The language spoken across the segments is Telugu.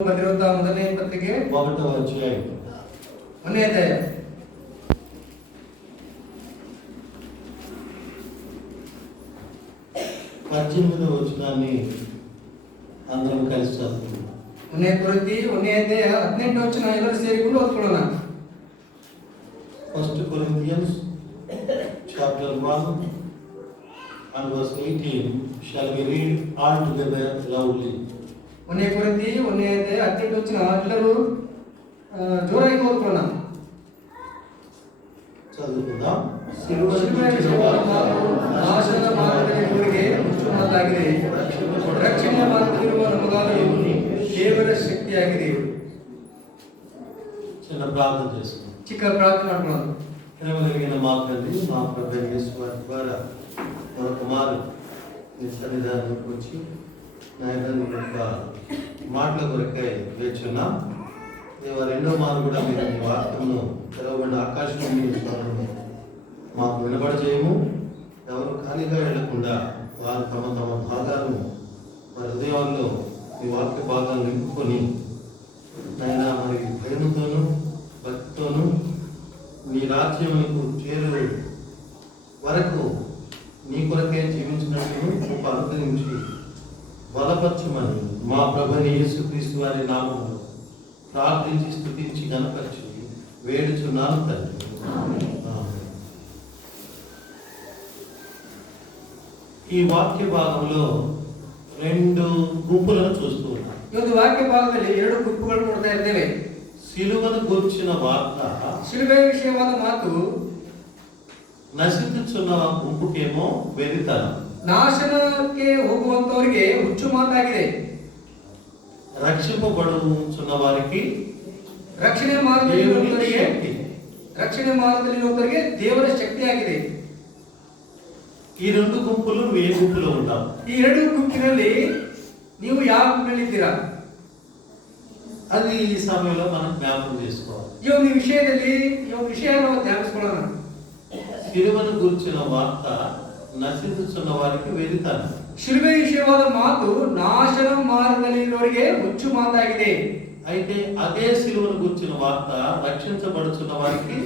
ಬರೆದಿರುವಂತ ಮೊದಲನೇ ಪತ್ರಿಕೆ 1వ ಅಧ್ಯಾಯ 1ನೇ ಅಧ್ಯಾಯ 18వ వచనాన్ని అందరం కలిసి చదువుకుందాం. 1ನೇ ಕೊರಿಂಥಿ 1ನೇ ಅಧ್ಯಾಯ 18ನೇ ವಚನ ಎಲ್ಲರೂ ಸೇರಿಕೊಂಡು ಓದ್ಕೊಳ್ಳೋಣ. 1 Corinthians chapter 1 and verse 18 shall we read all together loudly. 1ನೇ ಕೊರಿಂಥಿ 1ನೇ ಅಧ್ಯಾಯ 18ನೇ ವಚನ ಎಲ್ಲರೂ ಜೋರಾಗಿ ಓದ್ಕೊಳ್ಳೋಣ. చదువుకుందాం. ನಾಶದ ಮಾರ್ಗದಲ್ಲಿರುವವರಿಗೆ ಮುಚ್ಚುಮದ್ದಾಗಿದೆ, ರಕ್ಷಣೆಯ ಮಾರ್ಗದಲ್ಲಿರುವ ನಮಗಾಗಲೂ ದೇವರ ಶಕ್ತಿಯಾಗಿದೆ. చిన్న ప్రార్థన చేసుకుందాం. చిಕ್ಕ ప్రార్థన ಮಾಡ್ಕೊಳ್ಳೋಣ. ప్రేమగలిగిన మా తండ్రి, మా ప్రభు యేసు వారి ద్వారా మన కుమారు నీ సన్నిధానానికి వచ్చి నాయన నీ యొక్క మాటల కొరకై వేచున్నాం. దేవ రెండో మారు కూడా మీరు నీ వాక్యమును తెరవబడిన ఆకాశం మాకు వినబడజేయము. ఎవరు ఖాళీగా వెళ్ళకుండా వారు తమ తమ భాగాలను వారి హృదయాల్లో ఈ వాక్య భాగాలు నింపుకొని నాయన మరి భయముతోనూ భక్తితోనూ నీ రాజ్యములకు చేరు వరకు నీ కొరకే జీవించినట్టు కృప అనుగ్రహించి బలపరచమని మా ప్రభుని యేసుక్రీస్తు వారి నామములో ప్రార్థించి స్తుతించి గణపరిచి వేడుచున్నాను తండ్రి. ఈ వాక్య భాగంలో రెండు గుంపులను చూస్తూ ఉన్నాం. ಈ ಒಂದು ವಾಕ್ಯ ಭಾಗದಲ್ಲಿ ಎರಡು ಗುಂಪುಗಳು ನೋಡ್ತಾ ಇದ್ದೇವೆ. సిలువను గురించిన వార్త, ಶಿಲುಬೆ ವಿಷಯವಾದ ಮಾತು నశించుచున్న గుంపుకేమో వెరితనం, ನಾಶನಕ್ಕೆ ಹೋಗುವಂತವರಿಗೆ ಹುಚ್ಚು ಮಾತಾಗಿದೆ. రక్షింపబడుచున్న వారికి ರಕ್ಷಣೆ ಮಾರ್ಗದಲ್ಲಿರುವವರಿಗೆ ದೇವರ ಶಕ್ತಿಯಾಗಿದೆ. ఈ రెండు గుంపులు నువ్వు ఏ గుంపులో ఉంటావు? ಈ ಎರಡು ಗುಂಪಿನಲ್ಲಿ ನೀವು ಯಾವ ಗುಂಪಿನಲ್ಲಿ ಇದ್ದೀರಾ? అది ఈ సమయంలో మనం జ్ఞాపకం చేసుకోవాలి. ಈ ಒಂದು ವಿಷಯದಲ್ಲಿ ಈ ಒಂದು ವಿಷಯ ನಾವು ಧ್ಯಾನಿಸಿಕೊಳ್ಳೋಣ. సిలువను గురించిన వార్త నశించుచున్న వారికి వెరితనం. ಶಿಲುಬೆ ವಿಷಯವಾದ ಮಾತು ನಾಶನ ಮಾರ್ಗದಲ್ಲಿರುವವರಿಗೆ ಹುಚ್ಚು ಮಾತಾಗಿದೆ. అయితే అదే సిలువను గురించిన వార్త రక్షించబడుచున్న వారికి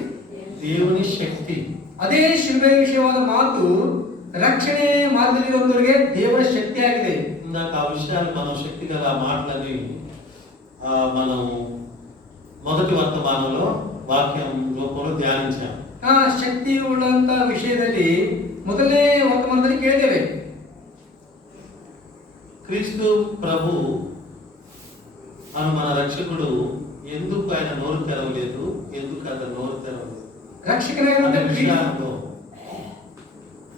దేవుని శక్తి. ಅದೇ ಶಿಲುಬೆ ವಿಷಯವಾದ ಮಾತು ರಕ್ಷಣೆ ಮಾರ್ಗದಲ್ಲಿರುವವರಿಗೆ ದೇವರ ಶಕ್ತಿಯಾಗಿದೆ. ఇందాక ఆ విషయాలు మనం శక్తి గల మాటలని మనం మొదటి వర్తమానంలో వాక్యం రూపంలో ధ్యానించాం. ಆ ಶಕ್ತಿ ಉಳ್ಳಂತ ವಿಷಯದಲ್ಲಿ ಮೊದಲನೇ ವರ್ತಮಾನದಲ್ಲಿ ಕೇಳಿದ್ದೇವೆ. క్రీస్తు ప్రభు అను మన రక్షకుడు ఎందుకు ఆయన నోరు తెరవలేదు, ఎందుకు ఆయన నోరు తెరవలేదు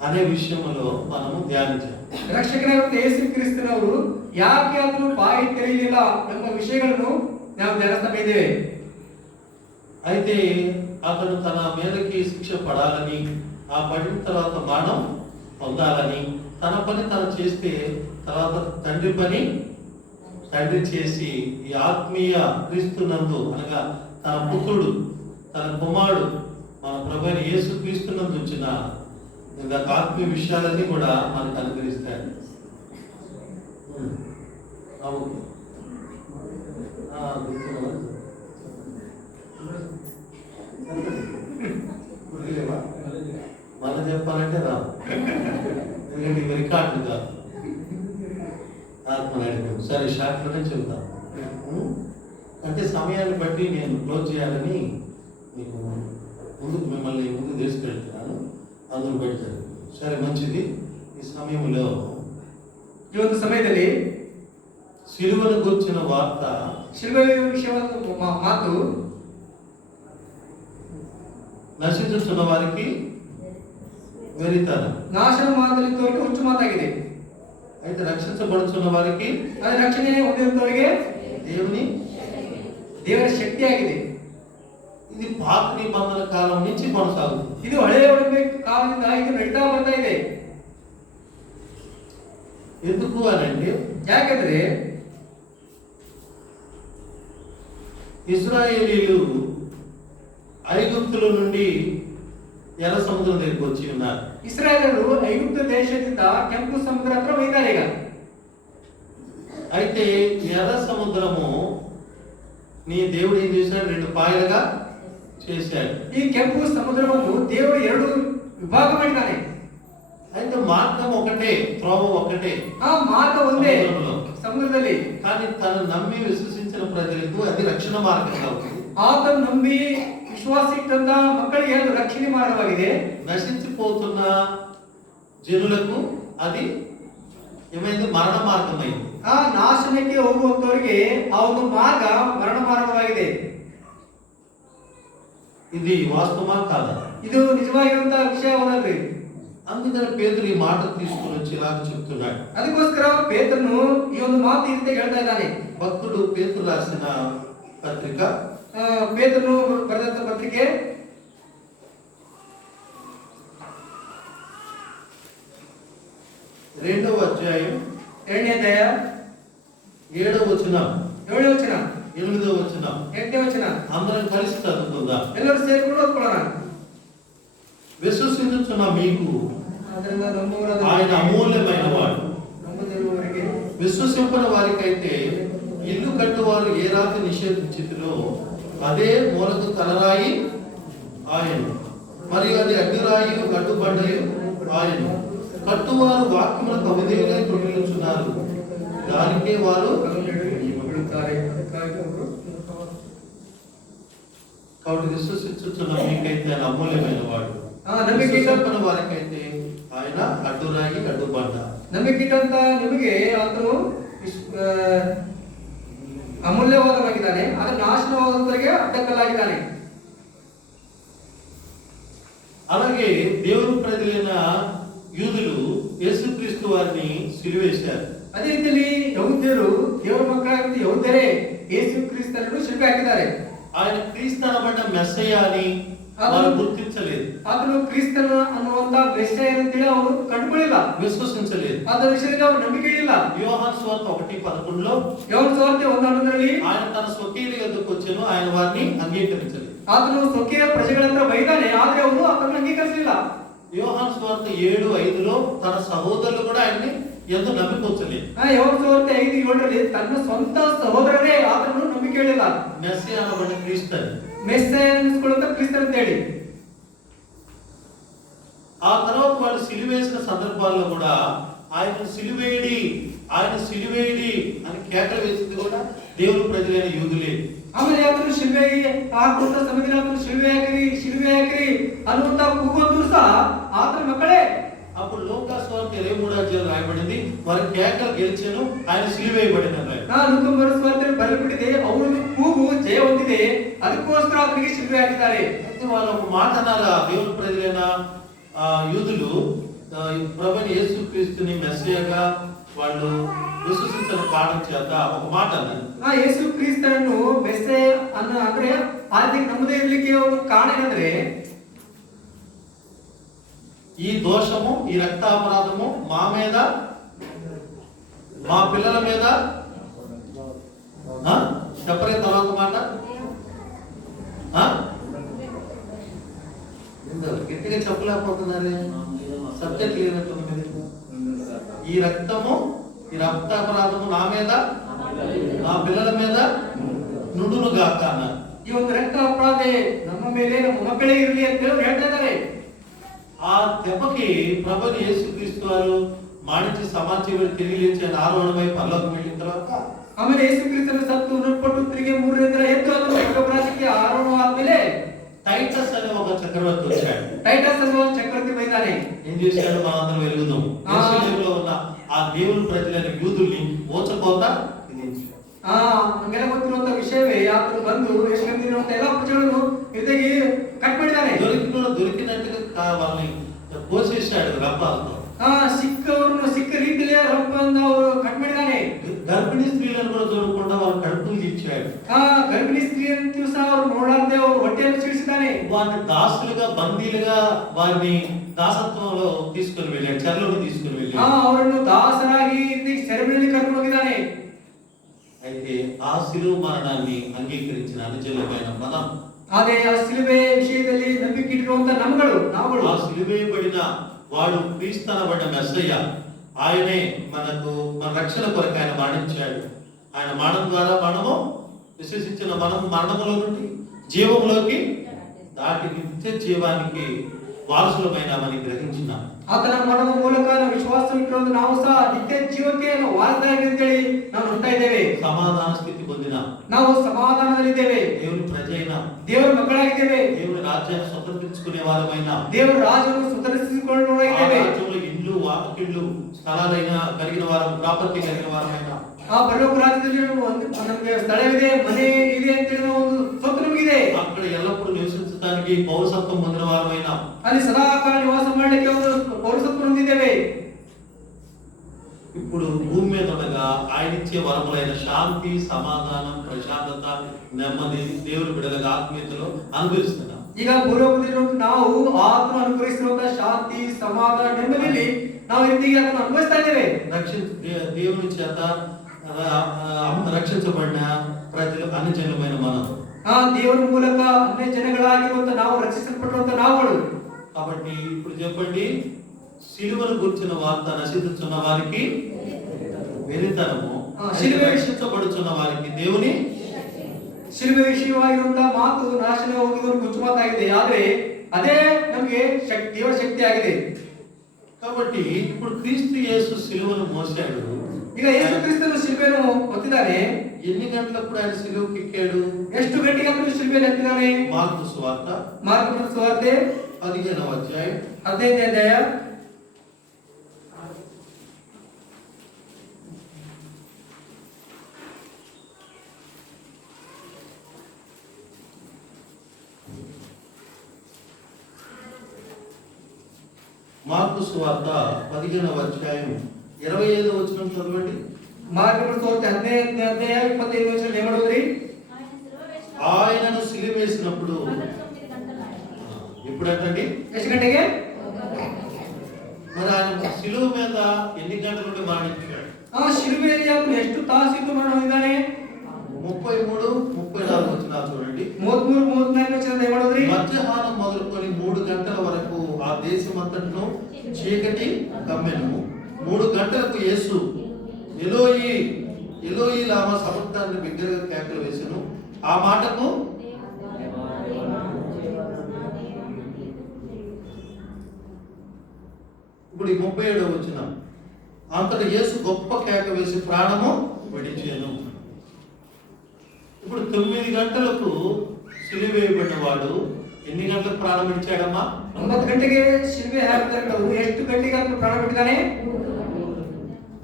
అనే విషయంలో మనము ధ్యానించాం. ರಕ್ಷಕನಾಗಿರುವ ಯೇಸು ಕ್ರಿಸ್ತನವರು ಯಾಕೆ ಅದನ್ನು ಬಾಯಿ ತೆರೆಯಲಿಲ್ಲ ಎಂಬ ವಿಷಯಗಳನ್ನು ನಾವು ಧ್ಯಾನಿಸ್ತಾ ಇದ್ದೇವೆ. అయితే అతను తన మీదకి శిక్ష పడాలని, ఆ పడిన తర్వాత మరణం పొందాలని, తన పని తను చేస్తే తర్వాత తండ్రి పని తండ్రి చేసి ఈ ఆత్మీయ క్రీస్తునందు అనగా తన పుత్రుడు తన కుమారుడు మన ప్రభువైన యేసు క్రీస్తునందు వచ్చిన ఆత్మీయ విషయాలన్నీ కూడా మనకు అనుగ్రహిస్తాయి. మళ్ళీ చెప్పాలంటే రావు, ఎందుకంటే ఇవి రికార్డులు కాదు. ఆత్మ నడిపాము. సరే, షార్ట్లోనే చెబుతాం. అంటే సమయాన్ని బట్టి నేను క్లోజ్ చేయాలని మీకు మిమ్మల్ని ముందు తీసుకెళ్తున్నాను. అందులో పెట్టారు. సరే, మంచిది. ఈ సమయంలో ಈ ಒಂದು ಸಮಯದಲ್ಲಿ సిలువను గురించిన వార్త, ಶಿಲುಬೆ ವಿಷಯವಾದ ಮಾತು నశించుతున్న వారికి వెరితనం, ನಾಶನ ಮಾರ್ಗದಲ್ಲಿರುವವರಿಗೆ ಹುಚ್ಚು ಮಾತಾಗಿದೆ. అయితే రక్షించబడుతున్న వారికి ಅದು ರಕ್ಷಣೆ ಹೊಂದಿರುವವರಿಗೆ ದೇವರ ಶಕ್ತಿಯಾಗಿದೆ. ఇది పాత నిబంధన కాలం నుంచి కొనసాగుతుంది. ಇದು ಹಳೆಯ ಒಡಂಬಡಿಕೆ ಕಾಲದಿಂದ ಇದು ನಡೀತಾ ಬರ್ತಾ ಇದೆ. ఎందుకు అనండి, ಯಾಕಂದ್ರೆ ఇశ్రాయేలీలు ఐగుప్తుల నుండి ఎర్ర సముద్రం దగ్గరికి వచ్చి ఉన్నారు. ಇಸ್ರಾಯೇಲರು ಐಗುಪ್ತ ದೇಶದಿಂದ ಕೆಂಪು ಸಮುದ್ರ ಹತ್ರ ಹೋಗಿದ್ದಾರೆ. ಈಗ అయితే ఎర్ర సముద్రము నీ దేవుడు ఏం చేశాడు? 2 పాయలుగా చేశాడు. ಈ ಕೆಂಪು ಸಮುದ್ರವನ್ನು ದೇವರು 2 ವಿಭಾಗ ಮಾಡಿದ್ದಾನೆ. అయితే మార్గం ఒకటే, త్రోవ ఒకటే, ಆ ಮಾರ್ಗ ಒಂದೇ సముద్రంలో. ಸಮುದ್ರದಲ್ಲಿ. కానీ తను నమ్మి విశ్వసించిన ప్రజలకు అది రక్షణ మార్గంగా ఉంది. ಆತನು ನಂಬಿ ವಿಶ್ವಾಸ ಇಟ್ಟಂತ ಮಕ್ಕಳಿಗೆ ಅದು ರಕ್ಷಣೆ ಮಾರ್ಗವಾಗಿದೆ. నశించిపోతున్న జనులకు అది ఏమైంది? మరణ మార్గమైంది. ಆ ನಾಶನಕ್ಕೆ ಹೋಗುವಂತವರಿಗೆ ಆ ಒಂದು ಮಾರ್ಗ ಮರಣ ಮಾರ್ಗವಾಗಿದೆ. ఇది వాస్తవమా కాదా? ಇದು ನಿಜವಾಗಿರುವಂತಹ ವಿಷಯವಲ್ಲರಿ. అందుకని పేతురు ఈ మాట తీసుకుని వచ్చి ఇలాగ చెప్తున్నాడు. ಅದಕ್ಕೋಸ್ಕರ ಪೇತ್ರನು ಈ ಒಂದು ಮಾತು ಈ ರೀತಿ ಹೇಳ್ತಾ ಇದ್ದಾನೆ. భక్తుడు పేతురు రాసిన పత్రిక ಪೇತ್ರನು ಬರೆದಂತ ಪತ್ರಿಕೆ 2వ అధ్యాయం 2ನೇ ಅಧ್ಯಾಯ 7వ వచనం 7ನೇ ವಚನ 8వ వచనం 8ನೇ ವಚನ అందరం కలిసి చదువుకుందాం. ಎಲ್ಲರೂ ಸೇರಿಕೊಂಡು ಓದ್ಕೊಳ್ಳೋಣ. విశ్వసించుచున్న మీకు ಅದರಿಂದ ನಂಬುವವರಾದ ఆయన అమూల్యమైన వాడు. ನಂಬದಿರುವವರಿಗೆ విశ్వసింపని వారికైతే ఇల్లు కట్టువారు ఏ రాతి నిషేధించితిరో అదే మూలకు తలరాయి ఆయన, మరియు అది అడ్డురాయి గడ్డుబండయు ఆయన. కట్టువారు వాక్యములకు అవిధేయులై ప్రమిలుచున్నారు, దానికే వారు ಹೊಗಳುತ್ತಾರೆ. ಅದಕ್ಕಾಗಿ ಅವರು కాబట్టి విశ్వసించుచున్న మీకైతే ఆయన అమూల్యమైన వాడు. ನಂಬಿಕೆ వారికైతే ఆయన అడ్డురాయి అడ్డుబండ. ನಂಬಿಕೆಟ್ಟಂತ ನಿಮಗೆ ಆತನು ಅಮೂಲ್ಯವಾದವಾಗಿದ್ದಾನೆ, ಆದರೆ ನಾಶನವಾದಂತರಿಗೆ ಅಡ್ಡಕಲ್ಲಾಗಿದ್ದಾನೆ. అలాగే దేవుని ప్రజలైన యూదులు యేసుక్రీస్తు వారిని సిలువేశారు. ಅದೇ ರೀತಿಯಲ್ಲಿ ಯಹೂದ್ಯರು ದೇವರ ಮಕ್ಕಳಾಗಿದ್ದ ಯಹೂದ್ಯರೇ ಯೇಸು ಕ್ರಿಸ್ತನನ್ನು ಶಿಲುಬೆ ಹಾಕಿದ್ದಾರೆ. ఆయన క్రీస్తు అనబడ్డ మెస్సయ్య అని వారు గుర్తించలేదు, ಆತನು ಕ್ರಿಸ್ತನ ಅನ್ನುವಂತ ಮೆಸ್ಸಯ್ಯ ಅಂತೇಳಿ ಅವರು ಕಂಡುಕೊಳ್ಳಿಲ್ಲ, విశ్వసించలేదు. ಅದರ ವಿಷಯದಲ್ಲಿ ಅವರು ನಂಬಿಕೆ ಇಲ್ಲ. యోహాను సువార్త 1:11లో ಯೋಹಾನ ಸುವಾರ್ತೆ 1:11ರಲ್ಲಿ ఆయన తన స్వకీయుల యొద్దకు వచ్చెను, ఆయన వారిని అంగీకరించలేదు. ಆತನು ಸ್ವಕೀಯ ಪ್ರಜೆಗಳ ಹತ್ರ ಬೈದಾನೆ, ಆದ್ರೆ ಅವರು ಆತನನ್ನು ಅಂಗೀಕರಿಸಲಿಲ್ಲ. యోహాను సువార్త 7:5లో తన సహోదరులు కూడా ఆయన్ని ఎంతో నమ్మిపోచలేదు. ಯೋಹಾನ ಸುವಾರ್ತೆ 5:7ರಲ್ಲಿ ತನ್ನ ಸ್ವಂತ ಸಹೋದರರೇ ಆತನನ್ನು ನಂಬಿಕೆ ಹೇಳಿಲ್ಲ. మెస్సయ్య అనబడ్డ క్రీస్తు అని. ಮೆಸ್ಸಯ್ಯ ಅನ್ನಿಸ್ಕೊಳ್ಳುವಂತ ಕ್ರಿಸ್ತನ ಅಂತ ಹೇಳಿ. ఆ తర్వాత వాళ్ళు సిలువేసిన సందర్భాల్లో కూడా ఆయన సిలువేడి అని కేకలు వేసింది కూడా దేవుని ప్రజలైన యూదులే. ಆಮೇಲೆ ಆತನು ಶಿಲ್ಬೆಗೆ ಹಾಕುವಂತ ಸಮಯದಲ್ಲಿ ಆತನು ಶಿಲ್ಬೆ ಹಾಕಿರಿ ಅನ್ನುವಂತ ಕೂಗುವಂತೂ ಸಹ ಆತನ ಮಕ್ಕಳೇ. అప్పుడు లూకా సువార్త 23 రాయబడింది, వారి కేకలు గెలిచాను, ఆయన సిలువేయబడినారు. ಲೂಕಾ ಸುವಾರ್ತೆಯಲ್ಲಿ ಬರೆಯಲ್ಪಟ್ಟಿದೆ, ಅವರ ಕೂಗು ಜಯ ಹೊಂದಿದೆ, ಅದಕ್ಕೋಸ್ಕರ ಆತನಿಗೆ ಶಿಲ್ಬೆ ಹಾಕಿದ್ದಾರೆ. అయితే వాళ్ళు ఒక మాట అన్నారు, దేవుని ప్రజలైన యూదులు ప్రభువైన యేసుక్రీస్తుని మెస్సయ్యగా వాళ్ళు విశ్వసించిన కారణం చేత ఒక మాట అన్నారు. ಯೇಸು ಕ್ರಿಸ್ತನನ್ನು ಮೆಸ್ಸಯ್ಯ ಅಂದ್ರೆ ಆದಿಗೆ ನಮ್ಮದೇ ಇರ್ಲಿಕ್ಕೆ ಒಂದು ಕಾರಣ ಏನಂದ್ರೆ ఈ దోషము, ఈ రక్తాపరాధము మా మీద, మా పిల్లల మీద చెప్పలే తర్వాత మాట గట్టిగా చెప్పలేకపోతున్నారే, సబ్జెక్ట్ లేనట్టుంది. ఈ రక్తము, ఈ రక్తాపరాధము నా మీద, నా పిల్లల మీద నుండును గాక అన్నారు. ಈ ಒಂದು ರಕ್ತ ಅಪರಾಧ ನಮ್ಮ ಮೇಲೆ ನಮ್ಮ ಮಕ್ಕಳೇ ಇರಲಿ ಅಂತ ಹೇಳಿ ಹೇಳ್ತಾ ಇದ್ದಾರೆ. ఆ దెబ్బకి ప్రభుని యేసుక్రీస్తు వారు మాడించి సమాజంలో తిరిగి లేచి ఆరోహణమై పరలోకం వెళ్ళిన తర్వాత ಆಮೇಲೆ ಯೇಸು ಕ್ರಿಸ್ತನ ಸತ್ತು ನಡ್ಪಟ್ಟು ತಿರುಗಿ 3ನೇ ದಿನ ಎದ್ದು ಅದನ್ನು ಸ್ವರ್ಗರಾಜ್ಯಕ್ಕೆ ಆರೋಹಣವಾದ್ಮೇಲೆ టైటస్ అనే ఒక చక్రవర్తి వచ్చాడు. ಟೈಟಸ್ ಅನ್ನುವ ಚಕ್ರವರ್ತಿ ಬೈದಾನೆ. ఏం చేశాడు? మనందరం వెలుగుదాం. యెరూషలేములో ఉన్న ఆ దేవుని ప్రజలైన యూదుల్ని మోసపోతా విధించాడు. ನಮಗೆಲ್ಲ ಗೊತ್ತಿರುವಂತ ವಿಷಯವೇ, ಆತನು ಬಂದು ಯೆರೂಸಲೇಮಿನಲ್ಲಿರುವಂತ ಎಲ್ಲಾ ಪ್ರಜೆಗಳನ್ನು ಹೃದಯಕ್ಕೆ ಕಟ್ ಮಾಡಿದ್ದಾನೆ. దొరికినట్టుగా వాళ్ళని కోసేశాడు రంపాలతో. ಸಿಕ್ಕವರನ್ನು ಸಿಕ್ಕ ರೀತಿಯಲ್ಲಿ ರಂಪವನ್ನು ಅವರು ಕಟ್ ಮಾಡಿದ್ದಾನೆ. గర్భిణీ స్త్రీలను కూడా చూడకుండా వాళ్ళ కడుపులు ఇచ్చాడు. ಗರ್ಭಿಣಿ ಸ್ತ್ರೀಯಂತೂ ಸಹ ಅವರು ನೋಡಾರ್ದೆ ಅವರು ಹೊಟ್ಟೆಯನ್ನು ಚೀಡಿಸಿದ್ದಾನೆ. వారిని దాసులుగా, బందీలుగా వారిని దాసత్వంలో తీసుకుని వెళ్ళాడు, చెరలోకి తీసుకుని వెళ్ళాడు. ಅವರನ್ನು ದಾಸರಾಗಿ ಸೆರೆಮನೆಯಲ್ಲಿ ಕರ್ಕೊಂಡು ಹೋಗಿದ್ದಾನೆ. అయితే ఆ శిలువ మరణాన్ని అంగీకరించిన అనుజలమైన మనం, ಅದೇ ಆ ಸಿಲುಬೆ ವಿಷಯದಲ್ಲಿ ನಂಬಿಕೆ ಇಟ್ಟಿರುವಂತ ನಾವುಗಳು ఆ సిలువేయబడిన వాడు క్రీస్తు అనబడ్డ మెస్సయ్య, ఆయనే మనకు మన రక్షణ కొరకు ఆయన మరణించాడు. ఆయన మరణం ద్వారా మనము విశ్వసించిన మనం మరణములో నుండి జీవంలోకి దాటి నిత్య జీవానికి ವಾರಸುಲమైనామని ಗ್ರಹಿಂಚಿನ ಆತನ ಮರಣದ ಮೂಲಕ ನಾವು ವಿಶ್ವಾಸ ಇಟ್ಟಿರೋದು ನಾವು ಸಹ ನಿತ್ಯ ಜೀವಕ್ಕೆ ನಾವು ವಾರಸಾಗಿ ಅಂತೇಳಿ ನಾವು ನೋಡ್ತಾ ಇದ್ದೇವೆ. ಸಮಾಧಾನ ಸ್ಥಿತಿ ಹೊಂದಿನ ನಾವು ಸಮಾಧಾನದಲ್ಲಿದ್ದೇವೆ. దేవుని ప్రజైన ದೇವರ ಮಕ್ಕಳಾಗಿದ್ದೇವೆ. దేవుని రాజ్యాన్ని స్వతంత్రించుకునే వారమైన ದೇವರ ರಾಜ್ಯವನ್ನು ಸ್ವತಂತ್ರಿಸಿಕೊಳ್ಳುವವರಾಗಿದ್ದೇವೆ. రాజ్యంలో ఇల్లు వాకిళ్ళు స్థలాలైన కలిగిన వారం ప్రాపర్టీ కలిగిన వారమైన ಆ ಪರಲೋಕ ರಾಜ್ಯದಲ್ಲಿ ನಮಗೆ ಸ್ಥಳವಿದೆ, ಮನೆ ಇದೆ ಅಂತೇಳಿ ನಾವು ಒಂದು ಸ್ವತ್ತು ನಮಗಿದೆ. అక్కడ ఎల్లప్పుడూ నివసించడానికి పౌరసత్వం పొందిన వారమైన ಅಲ್ಲಿ ಸದಾಕಾಲ ನಿವಾಸ ಮಾಡಲಿಕ್ಕೆ ಒಂದು ಪೌರಸತ್ವ ಹೊಂದಿದ್ದೇವೆ. ఇప్పుడు భూమి మీద ఉండగా ఆయన ఇచ్చే వరములైన శాంతి, సమాధానం, ప్రశాంతత, నెమ్మది దేవుని బిడ్డలుగా ఆత్మీయతలో అనుభవిస్తున్నాం. ಈಗ ಭೂಲೋಕದಲ್ಲಿ ನಾವು ಆತ್ಮ ಅನುಭವಿಸಿರುವಂತಹ ಶಾಂತಿ, ಸಮಾಧಾನ, ನೆಮ್ಮದಿಯಲ್ಲಿ ನಾವು ಇಂದಿಗೆ ಅದನ್ನು ಅನುಭವಿಸ್ತಾ ಇದ್ದೇವೆ. దేవుని చేత రక్షించబడిన ప్రజలు అన్ని జనులమైన మనం దేవుని ಮೂಲಕ అన్ని జనಗಳಾಗಿರುವಂತ ನಾವು రక్షించబడిರುವಂತ నావుಗಳು. కాబట్టి ఇప్పుడు చెప్పండి, సిలువను గురించిన వార్త నశించుచున్న వారికి వెలితనము, సిలువ రక్షించబడుచున్న వారికి దేవుని ಶಿಲುಬೆ ವಿಷಯವಾಗಿರುವಂತಹ ಮಾತು ನಾಶನ ಹೋಗುವ ಗುಚ್ಚು ಮಾತಾಗಿದೆ. ಆದ್ರೆ ಅದೇ ನಮಗೆ ದೇವರ ಶಕ್ತಿ ಆಗಿದೆ. కాబట్టి ఇప్పుడు క్రీస్తు యేసు సిలువను మోసాడు. ಈಗ ಯೇಸು ಕ್ರಿಸ್ತನು ಶಿಲುಬೆಯನ್ನು ಹೊತ್ತಿದ್ದಾನೆ. ఎన్ని గంటలకు ఆయన సిలువకి ఎక్కాడు? ಎಷ್ಟು ಗಂಟೆಗೆ ಅವನು ಶಿಲುಬೆಯನ್ನು ಹತ್ತಿದ್ದಾನೆ? మార్కు సువార్త 15వ అధ్యాయం 15ನೇ ಅಧ್ಯಾಯ. మార్కు సువార్త 15వ అధ్యాయం 25వ వచనం చదవండి. మార్కు సువార్త 15ನೇ అధ్యాయ 25వ వచనం ఏమడుగురి? ఆయనను సిలువేసినప్పుడు ఎప్పుడంటండి? ಎಷ್ಟು గంటೆಗೆ? మరి ఆయన సిలువ మీద ఎన్ని గంటల నుండి మరణించాడు? ಶಿಲುಬೆಯಲ್ಲಿ ಅವನು ಎಷ್ಟು ತಾಸಿದ್ದು ಮರಣ ಹೊಂದಿದ್ದಾನೆ? 33, 34 వచనాలు చూడండి. 33, 34 వచనం ఏమడుగురి? మధ్యాహ్నం మొదలుకొని 3 గంటల వరకు ఆ దేశమంతటను చీకటి కమ్మెను. 3 గంటలకు యేసు ఎలోయి ఎలోయి లామా సబక్తాని బిగ్గరగా కేకలు వేసెను. ఆ మాటకు ఇప్పుడు 37వ వచనం, అంతటా యేసు గొప్ప కేక వేసి ప్రాణము విడిచెను. ఇప్పుడు 9 గంటలకు సిలువ వేయబడిన వాడు ఎన్ని గంటలకు ప్రాణం విడిచాడమ్మా? 9 గంటೆಗೆ ಶಿಲುಬೆ ಹಾಕಿದವರು ಎಷ್ಟು ಗಂಟೆಗೆ ಅವನು ಪ್ರಾಣ ಬಿಟ್ಟಿದ್ದಾನೆ?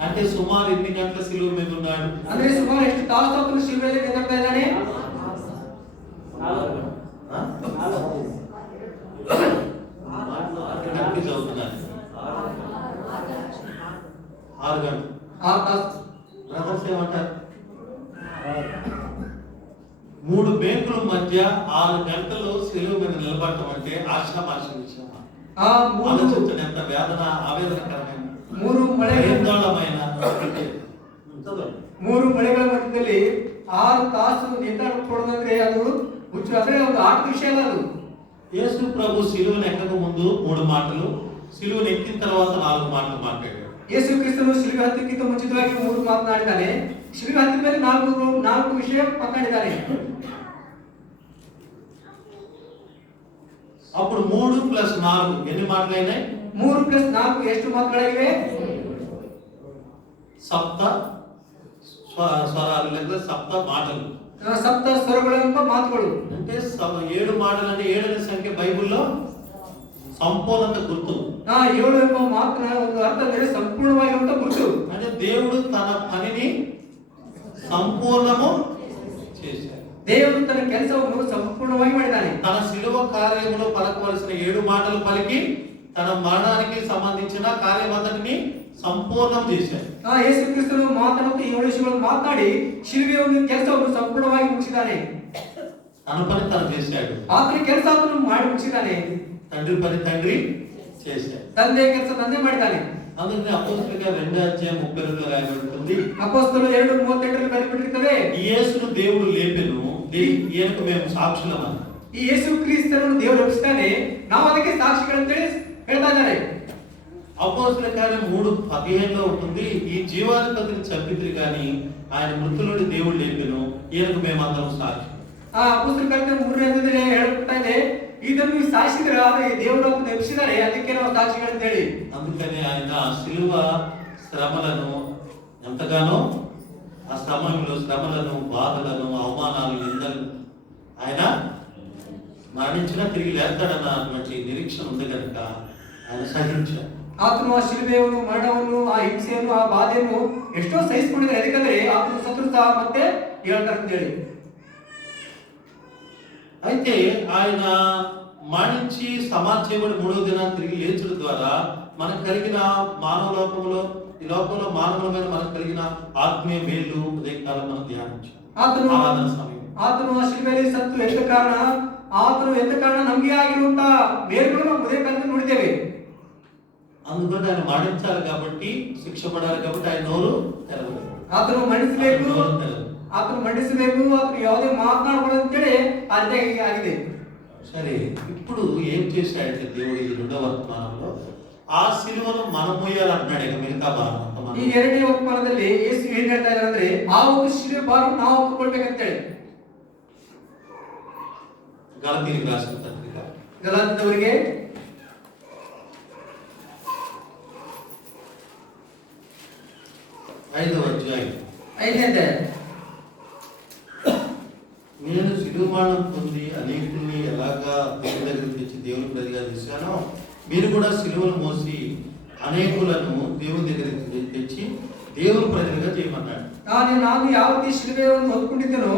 అంటే సుమారు ఎన్ని గంటల సిలువ మీద ఉన్నాడు? ಅಂದ್ರೆ ಸುಮಾರು ಎಷ್ಟು ತಾಸು ಅವನು ಶಿಲುಬೆಯಲ್ಲಿ ನಿಂತಿರ್ತಾ ಇದ್ದಾನೆ? 6 గంటలు. 6 తాసు. బ్రదర్స్ ఏమంటారు? 3 బేకుల మధ్య 6 గంటలు సిలువ మీద నిలబడటం అంటే ఆశామాష విషయం. ఆలోచించండి, ఎంత వేదన, ఆవేదనకరమైన, 3 భయాందోళనమైన. 3 ಮಳೆಗಳ ಮಧ್ಯದಲ್ಲಿ 6 ತಾಸು ನಿಂತಾಡಕೂಡದಂದ್ರೆ ಅದು ಹುಚ್ಚು, ಅಂದ್ರೆ ಒಂದು ಆಟ ವಿಷಯ ಅಲ್ಲ ಅದು. యేసు ప్రభు సిలువను ఎక్కక ముందు 3 మాటలు, సిలువను ఎక్కిన తర్వాత 4 మాటలు మాట్లాడాడు. ಯೇಸು ಕ್ರಿಸ್ತನು ಶಿಲುಬೆ ಹತ್ತಕ್ಕಿಂತ ಮುಂಚಿತವಾಗಿ 3 ಮಾತನಾಡಿದ್ದಾನೆ. ಶಿಲುಬೆ ಹತ್ತಿದ ಮೇಲೆ 4 ವಿಷಯ ಮಾತನಾಡಿದ್ದಾನೆ. అప్పుడు 3 + 4 ఎన్ని మాటలైనాయి? 3 + 4 ಎಷ್ಟು ಮಾತುಗಳಾಗಿವೆ? సప్త స్వరాలు లేదా సప్త మాటలు. ಸಪ್ತ ಸ್ವರಗಳೆಂಬ ಮಾತುಗಳು. అంటే 7 మాటలు అంటే 7 అనే సంఖ్య బైబిల్లో సంపూర్ణత గుర్తు. 7 ಎಂಬ ಮಾತಿನ ಒಂದು ಅರ್ಥವೇನೆ ಸಂಪೂರ್ಣವಾಗಿರುವಂತ ಗುರುತು. అంటే దేవుడు తన పనిని సంపూర్ణము చేశాడు. దేవుడు తన ಕೆಲಸವನ್ನು ಸಂಪೂರ್ಣವಾಗಿ ಮಾಡಿದ್ದಾನೆ. తన శిలువ కార్యములో పలకవలసిన 7 మాటలు పలికి తన మరణానికి సంబంధించిన కార్యమంతటిని సంపూర్ణం చేశాడు. ಯೇಸು ಕ್ರಿಸ್ತನು ಮಾತನಾಡುತ್ತಾ 7 ವಿಷಯಗಳನ್ನು ಮಾತನಾಡಿ ಶಿಲುಬೆಯ ಒಂದು ಕೆಲಸವನ್ನು ಸಂಪೂರ್ಣವಾಗಿ ಮುಗಿಸಿದ್ದಾನೆ. తన పని తను చేశాడు. ಆತನ ಕೆಲಸವನ್ನು ಮಾಡಿ ಮುಗಿಸಿದ್ದಾನೆ. తండ్రి పని తండ్రి చేశాడు. ತಂದೆ ಕೆಲಸ ತಂದೆ ಮಾಡಿದ್ದಾನೆ. అందుకని అపోస్తలుగా 2వ అధ్యాయం 32లో రాయబడుతుంది. అపోస్తలులు 2:38లో రాయబడిరుತ್ತದೆ. ఈ యేసును దేవుడు లేపెను, ఈయనకు మేము సాక్షులమని. ಈ ಯೇಸು ಕ್ರಿಸ್ತನನ್ನು ದೇವರು ಎಬ್ಬಿಸ್ತಾನೆ, ನಾವು ಅದಕ್ಕೆ ಸಾಕ್ಷಿಗಳಂತ ಹೇಳ್ತಾ ಇದ್ದಾರೆ. అపోస్తల కార్యం 3:15 ఉంటుంది. ఈ జీవాధిపతిని చంపితిరి కానీ ఆయన మృతులని దేవుడు లేపెను, ఈయనకు మేమందరం సాక్షి. ಆ ಅಪೊಸ್ತಲ ಕಾರ್ಯ 3:5 ಹೇಳ್ತಾ ಇದೆ, ಇದನ್ನು ಸಾಕ್ಷಿದ್ರೆ ಆದ್ರೆ ದೇವರು ನೆನಪಿಸಿದ್ದಾರೆ, ಅದಕ್ಕೆ ನಾವು ಸಾಕ್ಷಿಗಳಂತ ಹೇಳಿ. అందుకని ఆయన సిలువ శ్రమలను ఎంతగానో, ఆ సమయంలో శ్రమలను, బాధలను, అవమానాలు, నిందలు ఆయన మరణించినా తిరిగి లేస్తాడన్నటువంటి నిరీక్షణ ఉంది కనుక ఆయన సహించాడు. ಆತನು ಆ ಶಿಲುಬೆಯನ್ನು, ಮರಣವನ್ನು, ಆ ಹಿಂಸೆಯನ್ನು, ಆ ಬಾಧೆಯನ್ನು ಎಷ್ಟೋ ಸಹಿಸಿಕೊಂಡಿದ್ದಾರೆ. ಯಾಕಂದ್ರೆ ಆತನು ಸತ್ರು ಸಹ ಮತ್ತೆ ಹೇಳ್ತಾರೆ ಅಂತ ಹೇಳಿ. అయితే ఆయన మరణించి సమాధి చేయబడి 3వ దినాన్ని తిరిగి లేచడం ద్వారా మనకు కలిగిన మానవ లోకంలో, ఈ లోకంలో మానవుల మీద మనకు కలిగిన ఆత్మీయ మేలు ఉదయకాలం మనం ధ్యానించాం. ఆరాధన సమయం ಆತನು ಆ ಶಿಲುಬೆಯಲ್ಲಿ ಸತ್ತು ಎಂತ ಕಾರಣ, ಆತನು ಎಂತ ಕಾರಣ ನಮಗೆ ಆಗಿರುವಂತ ಮೇಲುಗಳನ್ನು ನಾವು ಉದಯಕಾಲದಲ್ಲಿ ನೋಡಿದ್ದೇವೆ. అందుకని ఆయన మరణించాలి కాబట్టి, శిక్ష పడాలి కాబట్టి ఆయన నోరు తెరవలేదు. ಆತನು ಮಣಿಸಬೇಕು, ಆತನು ಮಂಡಿಸಬೇಕು, ಆತನು ಯಾವುದೇ ಮಾತನಾಡಬಾರದು ಅಂತೇಳಿ ಆ ರೀತಿಯಾಗಿ ಆಗಿದೆ. సరే, ఇప్పుడు ఏం చేశాడంటే దేవుడు ఈ 2వ వర్తమానంలో ఆ సిలువను మనం మోయాలంటున్నాడు. ఇక మిగతా భారం ఈ 2ನೇ వర్తమాನದಲ್ಲಿ ಯೇಸು ಏನ್ ಹೇಳ್ತಾ ಇದ್ದಾರೆ ಅಂದ್ರೆ, ಆ ಒಂದು ಶಿಲುಬೆ ಭಾರವನ್ನು ನಾವು ಹೊತ್ತುಕೊಳ್ಬೇಕಂತೇಳಿ. గలతీయులకు రాసిన పత్రిక ಗಲಾತ್ಯದವರಿಗೆ 5వ అధ్యాయం 5ನೇ ಅಧ್ಯಾಯ. నేను సిలువ మరణం పొంది అనేకుల్ని ఎలాగా దేవుని దగ్గరికి తెచ్చి దేవుని ప్రతిగా చేశానో, మీరు కూడా సిలువను మోసి అనేకులను దేవుని దగ్గరికి తెచ్చి దేవుని ప్రజలుగా చేయమన్నాడు. ನಾನು ಯಾವ ರೀತಿ ಶಿಲುಬೆಯನ್ನು ಹೊತ್ತುಕೊಂಡಿದ್ದೇನೋ,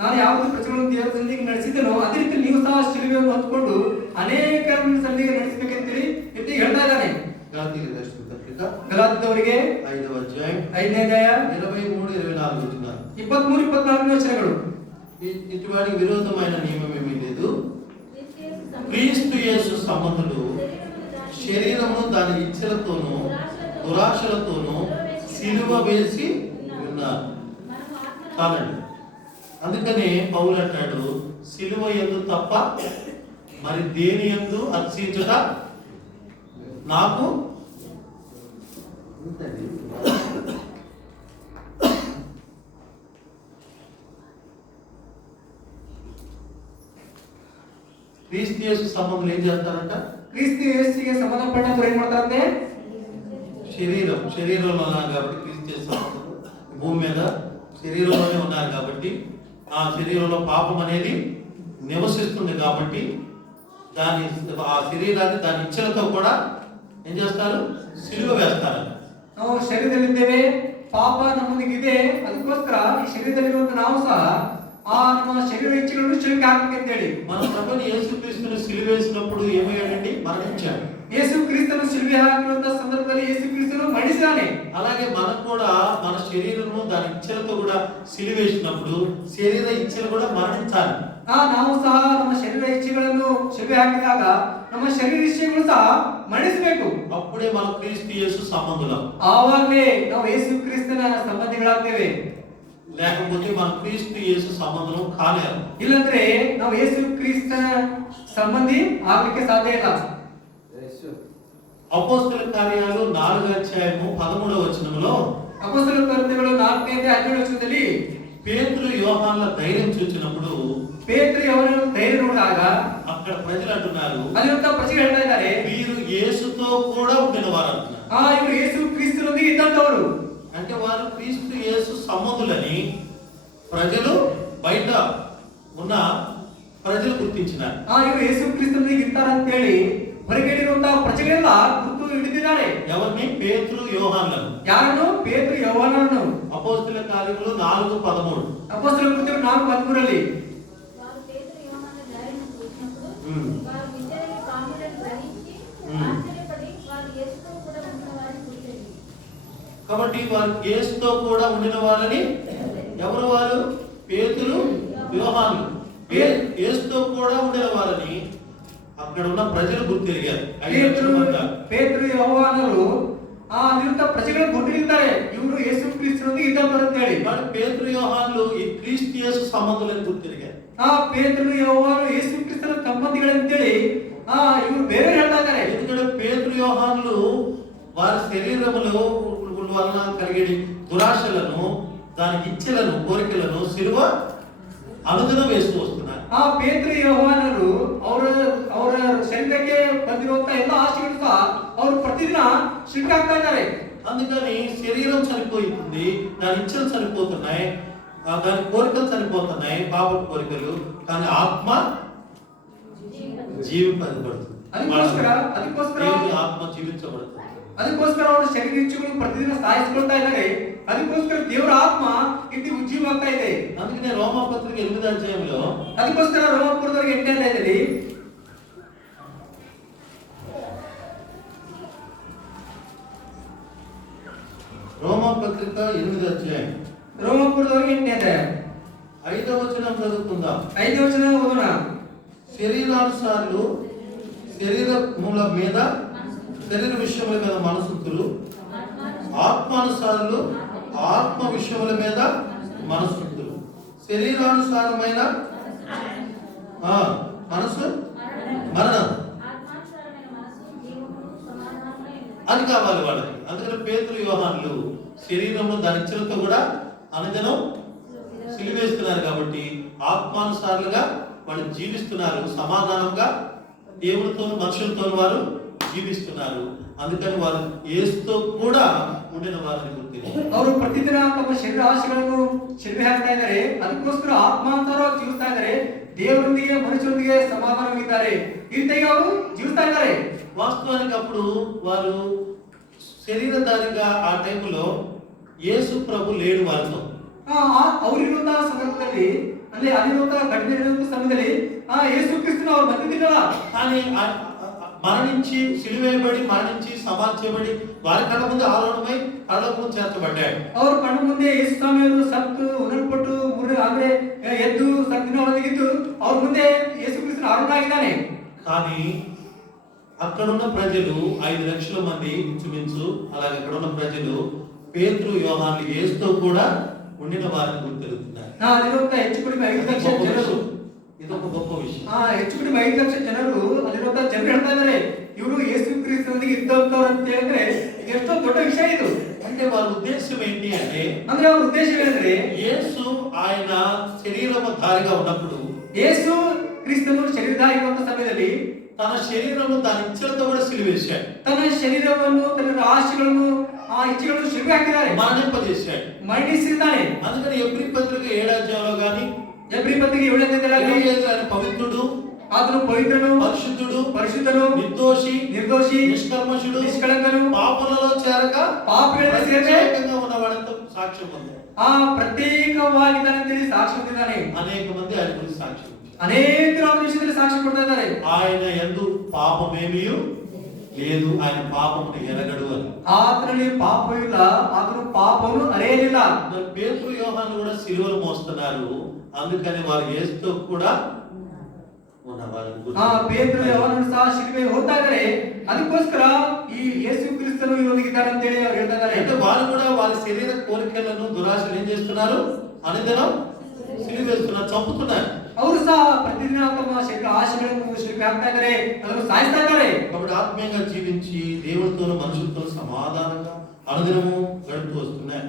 ನಾನು ಯಾವ ರೀತಿ ಪ್ರಜೆಗಳನ್ನು ದೇವರ ಸನ್ನಿಧಿಗೆ ನಡೆಸಿದ್ದೇನೋ, ಅದೇ ರೀತಿ ನೀವು ಸಹ ಶಿಲುಬೆಯನ್ನು ಹೊತ್ತುಕೊಂಡು ಅನೇಕ ಸನ್ನಿಧಿಗೆ ನಡೆಸಬೇಕಂತೇಳಿ ಎತ್ತಿ ಹೇಳ್ತಾ ಇದ್ದಾನೆ. గలతీయులకు రాసిన పత్రిక ಗಲಾತ್ಯದವರಿಗೆ 5వ అధ్యాయం 5ನೇ ಅಧ್ಯಾಯ 23-24 వచనాలు. 23-24 వచనಗಳು. ఇటువాడికి విరోధమైన నియమం ఏమీ లేదు. క్రీస్తు యేసు సంబంధులు శరీరమును దాని ఇచ్చలతోనూ దురాశలతోనూ సిలువ వేసి ఉన్నారు. కాదండి, అందుకనే పౌలు అంటాడు, సిలువ యందు తప్ప మరి దేని యందు అర్చించుట నాకు క్రీస్తు యేసు సంబంధులు ఏం చేస్తారంట? క్రీస్తు యేసుకి సంబంధపడినప్పుడు ఏం ಮಾಡ್ತಾರಂತೆ? శరీరంలో ఉన్నారు కాబట్టి క్రీస్తు యేసు సంబంధులు భూమి మీద శరీరంలోనే ఉన్నారు కాబట్టి, ఆ శరీరంలో పాపం అనేది నివసిస్తుంది కాబట్టి ఆ శరీరాన్ని దాని ఇచ్చలతో కూడా ఏం చేస్తారు? సిలువ వేస్తారు. ನಾವು ಶರೀರದಲ್ಲಿದ್ದೇವೆ, ಪಾಪ ನಮ್ಮೊಂದಿಗಿದೆ, ಅದಕ್ಕೋಸ್ಕರ ಈ ಶರೀರದಲ್ಲಿರುವಂತ ನಾವು ಸಹ ಆ ನಮ್ಮ ಶರೀರ ಇಚ್ಛೆಗಳನ್ನು ಶಿಲುಬೆಗೆ ಹಾಕಬೇಕಂತೇಳಿ. మన ప్రభుని యేసుక్రీస్తుని సిలువ వేసినప్పుడు ఏమయ్యాడండి? మరణించాడు. యేసుక్రీస్తును సిలుబె ಹಾಕಿರುವಂತ ಸಂದರ್ಭದಲ್ಲಿ యేసుక్రీస్తును మరణించాನೆ. అలాగే మనం కూడా మన శరీరము దాని ఇచ్చలతో కూడా సిలువ వేసినప్పుడు శరీర ఇచ్చలు కూడా మరణించాలి. ನಾವು ಸಹ ನಮ್ಮ ಶರೀರ ಇಚ್ಛೆಗಳನ್ನು ಶಿಲುಬೆ ಹಾಕಿದಾಗ ನಮ್ಮ ಶರೀರ ಇಚ್ಛೆಗಳು ಸಹ ಮರಣಿಸಬೇಕು. అప్పుడే మనం క్రీస్తు యేసు సంబంధులం. ಆವಾಗಲೇ ನಾವು యేసుಕ್ರಿಸ್ತನ ಸಂಬಂಧಿಗಳಾಗ್ತೇವೆ. లేకపోతే మనం క్రీస్తు యేసు సంబంధం కాలేము. ಇಲ್ಲಂದ್ರೆ ನಾವು యేసుక్ರಿಸ್ತನ ಸಂಬಂಧಿ ಆಗಲಿಕ್ಕೆ ಸಾಧ್ಯ ಇಲ್ಲ. అపోస్తల కార్యాలు 4వ అధ్యాయము 13వ వచనంలో అపోస్తల కార్యములు 4ನೇ అధ్యాయం 17వ వచనದಲ್ಲಿ పేతురు యోహానుల ధైర్యం చూచినప్పుడు, పేతురు యోహాను ధైర్యం ನೋಡಿದಾಗ అక్కడ ప్రజలు అంటున్నారు, ಅಲ್ಲಿರುವಂತ ಪ್ರಜೆಗಳು ಹೇಳ್ತಾ ಇದ್ದಾರೆ, వీరు యేసుతో కూడా ఉండిన వారు అంటున్నారు. ಇವರು యేసుక్రీస్తుನೊಂದಿಗೆ ಇದ್ದಂತವರು. అంటే వారు క్రీస్తు యేసు సంబంధులని ప్రజలు, బయట ఉన్న ప్రజలు గుర్తించినారు. ಇವರು యేసుక్రీస్తునೊಂದಿಗೆ ಇರ್ತಾರಂತ ಹೇಳಿ ಹೊರಗಡೆಯಿರುವಂತಹ ಪ್ರಜೆಗಳೆಲ್ಲ ಗುರುತು ಹಿಡಿದಿದ್ದಾರೆ. ఎవరిని? పేతురు యోహానులను. ಯಾರನ್ನು? పేతురు యోహానులను. అపోస్తల కార్యములు 4:13. అపోస్తల కృత్యములు 4:13ರಲ್ಲಿ వారు పేతురు యోహాను ధైర్యం చూసినప్పుడు వారు విజయ కాములను గ్రహించి ఆశ్చర్యపడి వారు యేసుతో కూడా ఉన్న వారిని గుర్తించారు. కాబట్టి వారు యేసుతో కూడా ఉండిన వారని, ఎవరు వారు? పేతురు యోహాను యేసుతో కూడా ఉండిన వారని అక్కడ ఉన్న ప్రజలు గుర్తిరిగారు. పేతురు యోహానులు ಅಲ್ಲಿರುವಂತ ಪ್ರಜೆಗಳು ಗುರುತಿರ್ತಾರೆ, ಇವರು యేసుక్రీస్తుನೊಂದಿಗೆ ಇದ್ದವರು ಅಂತ ಹೇಳಿ. మరి పేతురు యోహానులు ఈ క్రీస్తు యేసు సంబంధులను గుర్తిరిగారు. పేతురు యోహాను యేసుక్రీస్తుನ ಸಂಬಂಧಿಗಳು ಅಂತ ಹೇಳಿ ಇವರು ಬೇರೆ ಹೇಳ್ತಾ ಇದ್ದಾರೆ. ఎందుకంటే పేతురు యోహానులు వారి శరీరములో వలన కలిగే దురాశలను, దాని ఇచ్చలను, కోరికలను సిలువ అనుదినం వేస్తూ వస్తున్నారు. ಪೇತ್ರ ಯೋಹಾನರು ಅವರ ಶರೀರಕ್ಕೆ ಬಂದಿರುವಂತ ಎಲ್ಲ ಆಶೆಗಳು ಸಹ ಅವರು ಪ್ರತಿದಿನ ಶಿಲ್ಪಿ ಆಗ್ತಾ ಇದ್ದಾರೆ. అందుకని శరీరం చనిపోతుంది, దాని ఇచ్చలు చనిపోతున్నాయి, దాని కోరికలు చనిపోతున్నాయి, పాప కోరికలు. కానీ ఆత్మ జీవింపబడుతుంది. దేవుని ఆత్మ జీవించబడుతుంది. ಅದಕ್ಕೋಸ್ಕರ ಅವರು ಶರೀರ ಇಚ್ಛೆಗಳು ಪ್ರತಿದಿನ ಸಾಯಿಸಿಕೊಳ್ತಾ ಇದ್ದಾರೆ. ಅದಕ್ಕೋಸ್ಕರ ದೇವರ ಆತ್ಮ ಇಲ್ಲಿ ಉಜ್ಜೀವಾಗ್ತಾ ಇದೆ. అందుకనే రోమాపత్రిక 8వ అధ్యాయంలో ಅದಕ್ಕೋಸ್ಕರ ರೋಮಾಪುರದವರಿಗೆ 8ನೇ ಅಧ್ಯಾಯದಲ್ಲಿ రోమాపత్రిక 8వ అధ్యాయం ರೋಮಾಪುರದವರಿಗೆ 8ನೇ ಅಧ್ಯಾಯ 5వ వచనం చదువుకుందాం. 5ನೇ ವಚನ ಓದೋಣ. శరీరానుసారులు శరీరముల మీద, శరీర విషయముల మీద మనసుతులు, ఆత్మానుసారులు ఆత్మ విషయముల మీద మనసుతులు. శరీరానుసారమైన మనసు మరణం, అది కావాలి వాళ్ళకి. అందుకని పేతురు యోహానులు శరీరంలో దాని ఇచ్చలతో కూడా అనుదినం సిలివేస్తున్నారు. కాబట్టి ఆత్మానుసారులుగా వాళ్ళు జీవిస్తున్నారు, సమాధానంగా దేవుడితో మనుషులతో వారు జీవిస్తున్నారు. అందుకని వారు యేసుతో కూడా ఉండిన వారిని గుర్తించారు. ಅವರು ಪ್ರತಿದಿನ ತಮ್ಮ ಶರೀರ ಆಶೆಗಳನ್ನು ಶಿಲ್ಪೆ ಹಾಕ್ತಾ ಇದ್ದಾರೆ. ಅದಕ್ಕೋಸ್ಕರ ಆತ್ಮಾಂತರವಾಗಿ ಜೀವಿಸ್ತಾ ಇದ್ದಾರೆ. ದೇವರೊಂದಿಗೆ ಮನುಷ್ಯರೊಂದಿಗೆ ಸಮಾಧಾನವಾಗಿದ್ದಾರೆ. ಈ ರೀತಿಯಾಗಿ ಅವರು ಜೀವಿಸ್ತಾ ಇದ್ದಾರೆ. వాస్తవానికి అప్పుడు వారు శరీరధారిగా ఆ టైంలో యేసు ప్రభు లేడు వారితో. ಅವರಿರುವಂತಹ ಸಂದರ್ಭದಲ್ಲಿ, ಅಂದ್ರೆ ಅಲ್ಲಿರುವಂತಹ ಘಟನೆ ನಡೆಯುವಂತಹ ಸಮಯದಲ್ಲಿ ಯೇಸು ಕ್ರಿಸ್ತನ ಅವ್ರ ಮಧ್ಯದಿಲ್ಲ. కానీ మరణించి సిలువేయబడి మరణించి సమాధి చేయబడి వారి కళ్ళ ముందు ఆరోహణమై పరలోకము చేర్చబడ్డాడు. ಅವ್ರ ಕಣ್ಣು ಮುಂದೆ ಯೇಸು ಸ್ವಾಮಿಯವರು ಸತ್ತು ಉಣಲ್ಪಟ್ಟು ಅಂದ್ರೆ ಎದ್ದು ಸತ್ತಿನೊಳಗಿದ್ದು ಅವ್ರ ಮುಂದೆ ಯೇಸು ಕ್ರಿಸ್ತನ ಆರೋಹಣ ಆಗಿದ್ದಾನೆ. కానీ అక్కడున్న ప్రజలు 5 లక్షల మంది ఇంచుమించు, అలాగే అక్కడున్న ప్రజలు పేతురు యోహానులు యేసుతో కూడా ఉండిన వారిని గుర్తిరుతున్నారు. ಅಲ್ಲಿರುವಂತಹ ಹೆಚ್ಚು ಕಡಿಮೆ 5 ಲಕ್ಷ ಜನರು, ಇದೊಂದು ಗొప్ప ವಿಷಯ. ಹೆಚ್ಚು ಕಡಿಮೆ 5 ಲಕ್ಷ ಜನರು ಅಲ್ಲಿರುವಂತಹ ಜನರು ಹೇಳ್ತಾ ಇದ್ದಾರೆ ಇವರು ಯೇಸು ಕ್ರಿಸ್ತನೊಂದಿಗೆ ಇದ್ದವರು ಅಂತ ಹೇಳಿದ್ರೆ ಎಷ್ಟೋ ದೊಡ್ಡ ವಿಷಯ ಇದು. అంటే వారి ఉద్దేశం ఏంటి అంటే, ಅಂದ್ರೆ ಅವ್ರ ಉದ್ದೇಶ ಏನಂದ್ರೆ యేసు ఆయన శరీరధారిగా ఉన్నప్పుడు, ಯೇಸು ಕ್ರಿಸ್ತನು ಶರೀರಧಾರಿ ಇರುವಂತ ಸಮಯದಲ್ಲಿ తన శరీరము దాని ఇచ్చలతో కూడా సిలువేశాడు. ತನ್ನ ಶರೀರವನ್ನು, ತನ್ನ ಆಶೆಗಳನ್ನು, ಆ ಇಚ್ಛೆಗಳನ್ನು ಶಿಲ್ಪೆ ಹಾಕಿದ್ದಾರೆ, మరణింపజేశాడు, ಮರಣಿಸಿದ್ದಾನೆ. అందుకని ఎబ్రీ పత్రిక 7వ అధ్యాయంలో గాని, ಎಬ್ರಿ ಪತ್ರಿಕೆ 7ನೇ ಅಧ್ಯಾಯದಲ್ಲಿ ఆయన పవిత్రుడు, ಆತನು ಪವಿತ್ರನು, ಪರಿಶುದ್ಧನು, నిర్దోషి, నిష్కల్మషుడు, నిష్కళంకను, పాపములలో చేరక ಪಾಪಗಳಲ್ಲಿ ಸೇರದೆ ప్రత్యేకంగా ఉన్నవాడంతో సాక్ష్యం ఉంది. ಪ್ರತ್ಯೇಕವಾಗಿದ್ದಾನೆ ಸಾಕ್ಷಿ ಹೊಂದಿದ್ದಾನೆ. అనేక మంది ఆయన గురించి సాక్ష్యం, ಅನೇಕರು ಅವನ ವಿಷಯದಲ್ಲಿ ಸಾಕ್ಷಿ ಕೊಡ್ತಾ ಇದ್ದಾರೆ. ఆయన యందు పాపమేమీ లేదు, ఆయన పాపమును ఎరగడు అని. ಆತನಲ್ಲಿ ಪಾಪವಿಲ್ಲ, ಆತನು ಪಾಪವನ್ನು ಅರಿಯಲಿಲ್ಲ. పేతురు యోహాను కూడా సిలువలు మోస్తున్నారు. అందుకని వారు యేసుతో కూడా ఉన్నవారు. ಪೇತ್ರ ಯೋಹಾನನು ಸಹ ಶಿಲುಬೆಗೆ ಹೋಗ್ತಾ ಇದ್ದಾರೆ. ಅದಕ್ಕೋಸ್ಕರ ಈ ಯೇಸು ಕ್ರಿಸ್ತನು ಇವರಿಗಿದ್ದಾರೆ ಅಂತ ಹೇಳಿ ಅವರು ಹೇಳ್ತಾ ಇದ್ದಾರೆ. అంటే వారు కూడా వారి శరీర కోరికలను, దురాశలు ఏం చేస్తున్నారు? అనుదినం సిలువేస్తున్నారు, చంపుతున్నారు. ಅವರು ಸಹ ಪ್ರತಿದಿನ ತಮ್ಮ ಶರೀರ ಆಶೆಗಳನ್ನು ಶಿಲ್ಪೆ ಹಾಕ್ತಾ ಇದ್ದಾರೆ, ಅದನ್ನು ಸಾಯಿಸ್ತಾ ಇದ್ದಾರೆ. కాబట్టి ఆత్మీయంగా జీవించి దేవుడితో మనుషులతో సమాధానంగా అనుదినము గడుపుతూ వస్తున్నాయి.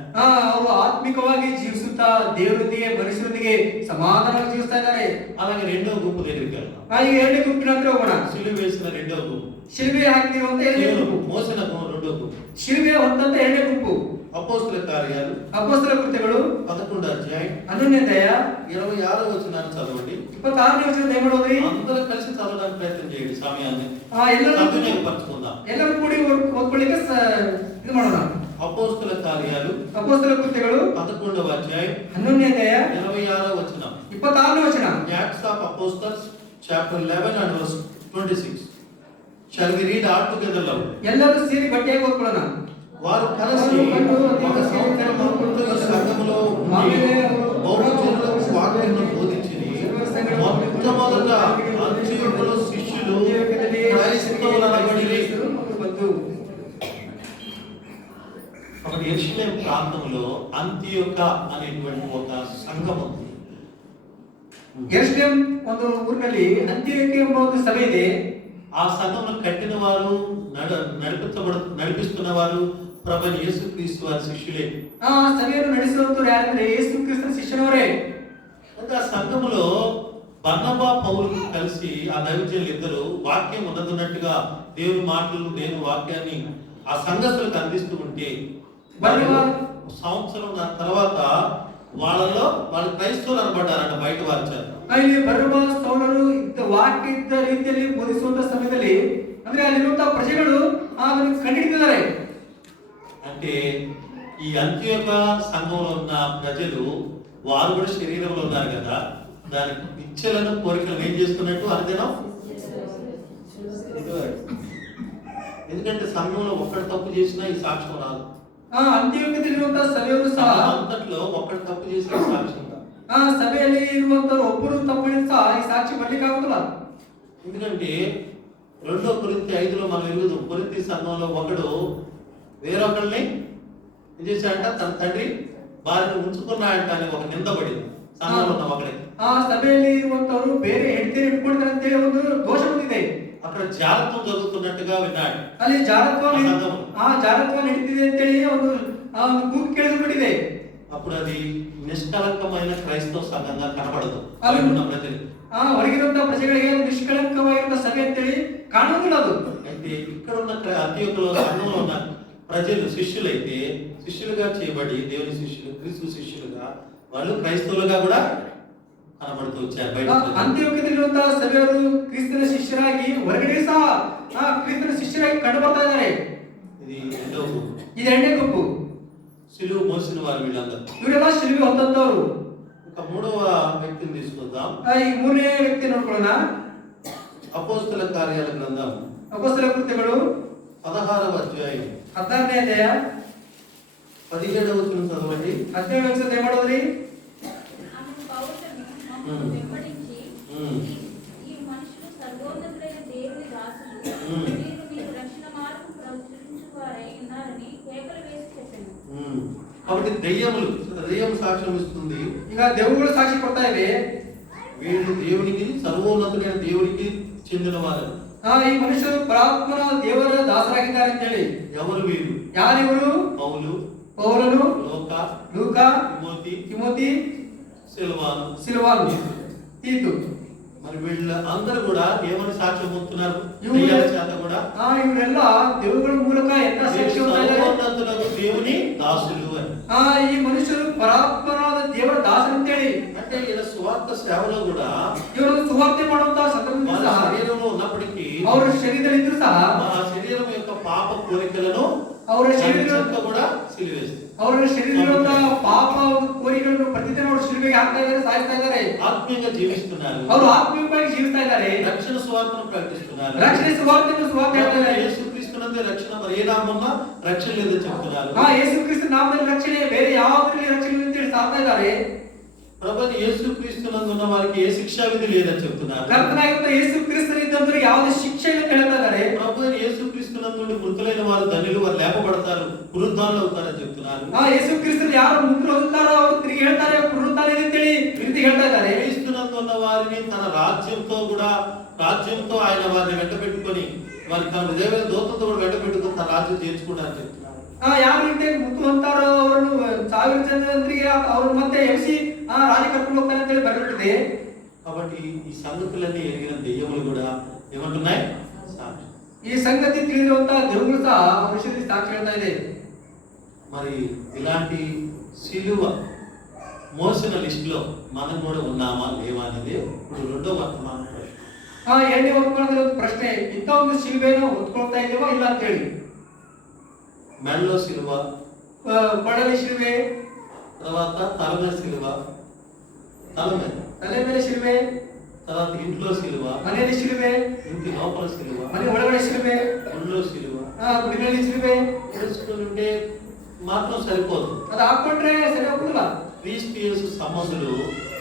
ಅವರು ಆತ್ಮಿಕವಾಗಿ ಜೀವಿಸುತ್ತಾ ದೇವರೊಂದಿಗೆ ಮನುಷ್ಯರೊಂದಿಗೆ ಸಮಾಧಾನವಾಗಿ ಜೀವಿಸ್ತಾ ಇದ್ದಾರೆ. అలాగే రెండో గుంపు దగ్గరికి వెళ్తాం. ಈಗ ಎರಡನೇ ಗುಂಪಿನ ಹತ್ರ ಹೋಗೋಣ. సిలువ వేసిన రెండో గుంపు, ಶಿಲುಬೆ ಹಾಕಿರುವಂತ ಎರಡನೇ ಗುಂಪು, మోసిన రెండో గుంపు, ಶಿಲುಬೆ ಹೊತ್ತಂತ ಎರಡನೇ ಗುಂಪು. అపోస్తల కార్యాలు ಅಪೊಸ್ತಲ ಕೃತ್ಯಗಳು 11వ అధ్యాయం 11ನೇ ಅಧ್ಯಾಯ 26వ వచనాన్ని చదవండి. 26ನೇ ವಚನ ದಯಮಾಡಿ అందరూ కలిసి చదవడానికి ప్రయత్నం చేయండి. సమయాన్ని ಎಲ್ಲರೂ సద్వినియోగపరచుకుందాం. ಎಲ್ಲರೂ ಕೂಡಿ ಓದ್ಕೊಳ್ಳಿಕ್ಕೆ ಇದು ಮಾಡೋಣ. అపోస్తల కార్యాలు ಅಪೊಸ್ತಲ ಕೃತ್ಯಗಳು 11వ అధ్యాయం 11ನೇ ಅಧ್ಯಾಯ 26వ వచనం. 26ನೇ ವಚನ. Acts of Apostles chapter 11 and verse 26. Shall we read all together loud? ಎಲ್ಲರೂ ಸೇರಿ ಗಟ್ಟಿಯಾಗಿ ಓದ್ಕೊಳ್ಳೋಣ. వారు కలిసి ఒక సంవత్సరం వరకు ఈ సంఘములో ఉండి బహుజనులకు వాక్యమును బోధించిరి. మొట్టమొదట అంత్యోకులో శిష్యులు క్రైస్తవులనబడిరి. ఒకటి యెరూషలేము ప్రాంతంలో అంతియోక అనేటువంటి ఒక సంఘం ఉంది. ಯೆರೂಸಲೇಮ್ ಒಂದು ಊರಿನಲ್ಲಿ ಅಂತ್ಯೋಕ್ಯ ಎಂಬ ಒಂದು ಸಭೆ ಇದೆ. ఆ ఆ సంఘంలో కట్టిన వారు నడిపిస్తున్న వారు ప్రభువైన యేసుక్రీస్తు వారి శిష్యులే. ಆ ಸಭೆಯನ್ನು ನಡೆಸುವಂತರು ಯಾರಂದ್ರೆ ಯೇಸು ಕ್ರಿಸ್ತನ ಶಿಷ್ಯನವರೇ. అంటే ఆ సంఘములో బర్నబా పౌలు కలిసి ఆ దైవజనులు ఇద్దరు వాక్యం ఉన్నట్టుగా దేవుని మాటలు దేవుని వాక్యాన్ని ఆ సంఘస్థులకు అందిస్తూ ఉంటే సంవత్సరం తర్వాత వాళ్ళు క్రైస్తవులు అనబడ్డారంట బయట వార్చారు. ಇಲ್ಲಿ ಬರ್ನಬಾ ಸೌಲರು ವಾಕ್ಯ ಇದ್ದ ರೀತಿಯಲ್ಲಿ ಬೋಧಿಸುವಂತ ಸಮಯದಲ್ಲಿ ಅಂದ್ರೆ ಅಲ್ಲಿರುವಂತಹ ಪ್ರಜೆಗಳು ಅದನ್ನು ಕಂಡುಹಿಡಿದಿದ್ದಾರೆ. అంటే ఈ అంత్యోక సంఘంలో ఉన్న ప్రజలు వారు కూడా శరీరంలో ఉన్నారు కదా, దానికి ఇచ్చలను కోరికలు ఏం చేస్తున్నట్టు అర్థం. ఎందుకంటే సంఘంలో ఒక్కడు తప్పు చేసినా ఈ సాక్ష్యం రాదు. ಅಂತ್ಯೋಕ್ಯದಲ್ಲಿರುವಂತಹ ಸಭೆಯವರು ಸಹ అంతట్లో ఒక్కడు తప్పు చేసిన సాక్ష్యం రాదు. ಸಭೆಯಲ್ಲಿ ಇರುವಂತಹ ಒಬ್ಬರು ತಪ್ಪಿನ ಸಹ ಈ ಸಾಕ್ಷಿ ಬರ್ಲಿಕ್ಕೆ ಆಗುದಿಲ್ಲ. ఎందుకంటే 2 కొరింథీ 5లో మనం ఎరుగుదాం. కొరింథీ సంఘంలో ఒకడు వేరొకరిని ఏం చేశాడంట, తన తండ్రి భార్యను ఉంచుకున్నాడంట అని ఒక నింద పడింది సంఘంలో ఉన్న ఒకడే. ಆ ಸಭೆಯಲ್ಲಿ ಇರುವಂತವರು ಬೇರೆ ಹೆಂಡತಿಯನ್ನು ಇಟ್ಕೊಂಡಿದ್ದಾರೆ ಅಂತ ಹೇಳಿ ಒಂದು ದೋಷ ಬಂದಿದೆ. అక్కడ జాలత్వం జరుగుతున్నట్టుగా విన్నాడు. ಅಲ್ಲಿ జారత్వం ನಡೀತಿದೆ ಅಂತ ಹೇಳಿ ಒಂದು ಕೂಗು ಕೇಳಿಸ್ಬಿಟ್ಟಿದೆ. అప్పుడు అది నిష్కలంకమైన క్రైస్తవ సంఘంగా కనబడదు. ಹೊರಗಿರುವಂತಹ ಪ್ರಜೆಗಳಿಗೆ ನಿಷ್ಕಳಂಕವಾಗಿರುವಂತಹ ಸಭೆ ಅಂತ ಹೇಳಿ ಕಾಣುವುದಿಲ್ಲ ಅದು. అయితే ఇక్కడ ఉన్న అంత్యోకలో సంఘంలో ఉన్న ప్రజలు శిష్యులైతే శిష్యులుగా చేయబడి దేవుని శిష్యులు క్రీస్తు శిష్యులుగా వాళ్ళు క్రైస్తవులుగా కూడా కనబడుతూ వచ్చారు బయట. ಅಂತ್ಯೋಕ್ಯದಲ್ಲಿರುವಂತಹ ಸಭೆಯವರು ಕ್ರಿಸ್ತನ ಶಿಷ್ಯರಾಗಿ ಹೊರಗಡೆ ಸಹ ಕ್ರಿಸ್ತನ ಶಿಷ್ಯರಾಗಿ ಕಂಡು ಬರ್ತಾ ಇದ್ದಾರೆ. ಇದು ಎರಡನೇ ಗುಂಪು. సిలువ మోసిన వారు వీళ్ళందరూ. ಇವರೆಲ್ಲ ಶಿಲುಬೆ ಹೊತ್ತಂತವರು. ఇక మూడవ వ్యక్తిని తీసుకుందాం. ಈ ಮೂರನೇ ವ್ಯಕ್ತಿ ನೋಡ್ಕೊಳ್ಳೋಣ. అపోస్తల కార్యాల గ్రంథం ಅಪೊಸ್ತಲ ಕೃತ್ಯಗಳು 16వ అధ్యాయం 16ನೇ ಅಧ್ಯಾಯ 17వ వచనం చదవండి. 17వ వచనం ఏం ಮಾಡೋದ್ರಿ? ఆమె పౌరులను మమ్మల్ని వెంబడించి ఈ మనుషులు సర్వోన్నతుడైన దేవుని దాసులు, మీరు మీకు రక్షణ మార్గం ప్రచురించువారై ఉన్నారని కేకలు వేసి చెప్పాను. కాబట్టి దెయ్యం సాక్ష్యం ఇస్తుంది. ಈಗ దేవుడు సాక్షి ಕೊಡ್ತಾ ಇವೆ, వీళ్ళు దేవునికి సర్వోన్నతుడైన దేవునికి చెందిన వారు. ಈ ಮನುಷ್ಯರು ಪರಾತ್ಮನ ದೇವರ ದಾಸರಾಗಿದ್ದಾರೆ ಅಂತ ಹೇಳಿ. ఎవరు వీరు? ಯಾರಿವರು? ಪೌಲನು, ಲೂಕ, ತಿಮೋತಿ, ಸಿಲ್ವಾನು, తీతు. మరి వీళ్ళందరూ కూడా ఏమని సాక్ష్యం పొందుతున్నారు? ಇವರೆಲ್ಲ ದೇವಗಳ ಮೂಲಕ ఎంత సాక్ష్యం పొందుతున్నారు? దేవుని దాసులు అని. ఈ మనుషులు పరాత్మనాದ ದೇವರ ದಾಸರು ಅಂತ ಹೇಳಿ. అంటే ఈయన సువార్త సేవలో కూడా ಇವರು ಸುವಾರ್ತೆ ಮಾಡುವಂತಹ ಸಂದರ್ಭದಲ್ಲಿ ಸಹ శరీరంలో ఉన్నప్పటికీ ಅವರ ಶರೀರದಲ್ಲಿ ಇದ್ರೂ ಸಹ ఆ శరీరం యొక్క పాప కోరికలను ಅವರ ಶರೀರ కూడా సిలువేస్తారు. ಅವರ ಶರೀರದ ಪಾಪ ಕೋರಿಕೆಗಳನ್ನು ಪ್ರತಿದಿನ ಅವರು ಶಿಲುಬೆಗೆ ಹಾಕ್ತಾ ಇದ್ದಾರೆ, ಸಾಯಿಸ್ತಾ ಇದ್ದಾರೆ. ఆత్మీయంగా జీవిస్తున్నారు. ಅವರು ಆತ್ಮೀಯವಾಗಿ ಜೀವಿಸ್ತಾ ಇದ್ದಾರೆ. రక్షణ సువార్తను ప్రకటిస్తున్నారు. రక్షణ సువార్తను సువార్త ಹೇಳ್ತಾರೆ. యేసుక్రీస్తునందే రక్షణ, మరి ఏ నామమున రక్షణ లేదని చెప్తున్నారు. యేసుక్రీస్తు ನಾಮದಲ್ಲಿ ರಕ್ಷಣೆ, ಬೇರೆ ಯಾವುದರಲ್ಲಿ ರಕ್ಷಣೆ ಇಲ್ಲ ಅಂತ ಹೇಳಿ ಸಾಕ್ತಾ ಇದ್ದಾರೆ. ప్రభువైన యేసుక్రీస్తునందు ఉన్న వారికి ఏ శిక్షా విధి లేదని చెప్తున్నారు. ಕರ್ತನಾಗಿರುವ యేసుక్రీస్తునిದ್ದಂತರಿಗೆ ಯಾವುದೇ ಶಿಕ್ಷೆ ಇಲ್ಲ ಅಂತ ಹೇಳ್ತಾ ಇದ್ದಾರೆ. ప్రభువైన యేసుక్రీస్తునందు మృతులైన వారు ధన్యులు, వారు లేపబడతారు, పునరుద్ధానులు అవుతారని చెప్తున్నారు. యేసుక్రీస్తుని ಯಾರು ಮೃತರು ಹೊಂದುತ್ತಾರೋ ಅವರು ತಿರುಗಿ ಹೇಳ್ತಾರೆ ಪುನರುತ್ಥಾನ ಇದೆ ಅಂತ ಹೇಳಿ ರೀತಿ ಹೇಳ್ತಾ ಇದ್ದಾರೆ. క్రీస్తునందు ఉన్న వారిని తన రాజ్యంతో ఆయన వారిని వెంట పెట్టుకొని వారి తన విధమైన దూతలతో కూడా వెంట పెట్టుకొని తన రాజ్యం చేర్చుకుంటారని చెప్తున్నారు. ಯಾವ ರೀತಿ ಮೃತು ಹೊಂತಾರೋ ಅವರನ್ನು 1000 ಜನರಿಗೆ ಅವ್ರನ್ನ ಮತ್ತೆ ಎಬ್ಸಿ ರಾಜ ಕರ್ಕೊಂಡು ಹೋಗ್ತಾನೆ ಅಂತ ಹೇಳಿ ಬರೆದಿದೆ. కాబట్టి ఈ సంగతులన్నీ ఎరిగిన దెయ్యములు కూడా ఏమంటున్నాయి? ఈ సంగతి ತಿಳಿದಿರುವಂತಹ దేవుడు సహా మనుషులకి సాక్షి ಹೇಳ್ತಾ ಇದೆ. మరి ఇలాంటి సిలువ మోసిన లిస్ట్ లో మనం కూడా ఉన్నామా లేవా అనేది ఇప్పుడు రెండో వర్తమాన ప్రశ్న. ಎರಡನೇ వర్తమాನದಲ್ಲಿ ಒಂದು ಪ್ರಶ್ನೆ, ಇಂಥ ಒಂದು ಶಿಲುಬೆಯನ್ನು ಹೊತ್ಕೊಳ್ತಾ ಇದ್ದೇವಾ ಇಲ್ಲ ಅಂತ ಹೇಳಿ. మెడలో సిలువ, కొడలి ಶಿಲುಬೆ, తర్వాత తల మీద సిలువ, తల మీద ಶಿಲುಬೆ, తర్వాత ఇంట్లో సిలువ, మನೆಯಲ್ಲಿ ಶಿಲುಬೆ, ఇంటి లోపల సిలువ, మನೆ ಒಳಗಡೆ ಶಿಲುಬೆ, గుడిలో సిలువ. గుడిನಲ್ಲಿ ಶಿಲುಬೆ తెలుసుకుంటే మాత్రం సరిపోదు, ಅದು ಹಾಕೊಂಡ್ರೆ ಸರಿ ಹೋಗುದಿಲ್ಲ. క్రీస్తు యేసు సంబంధులు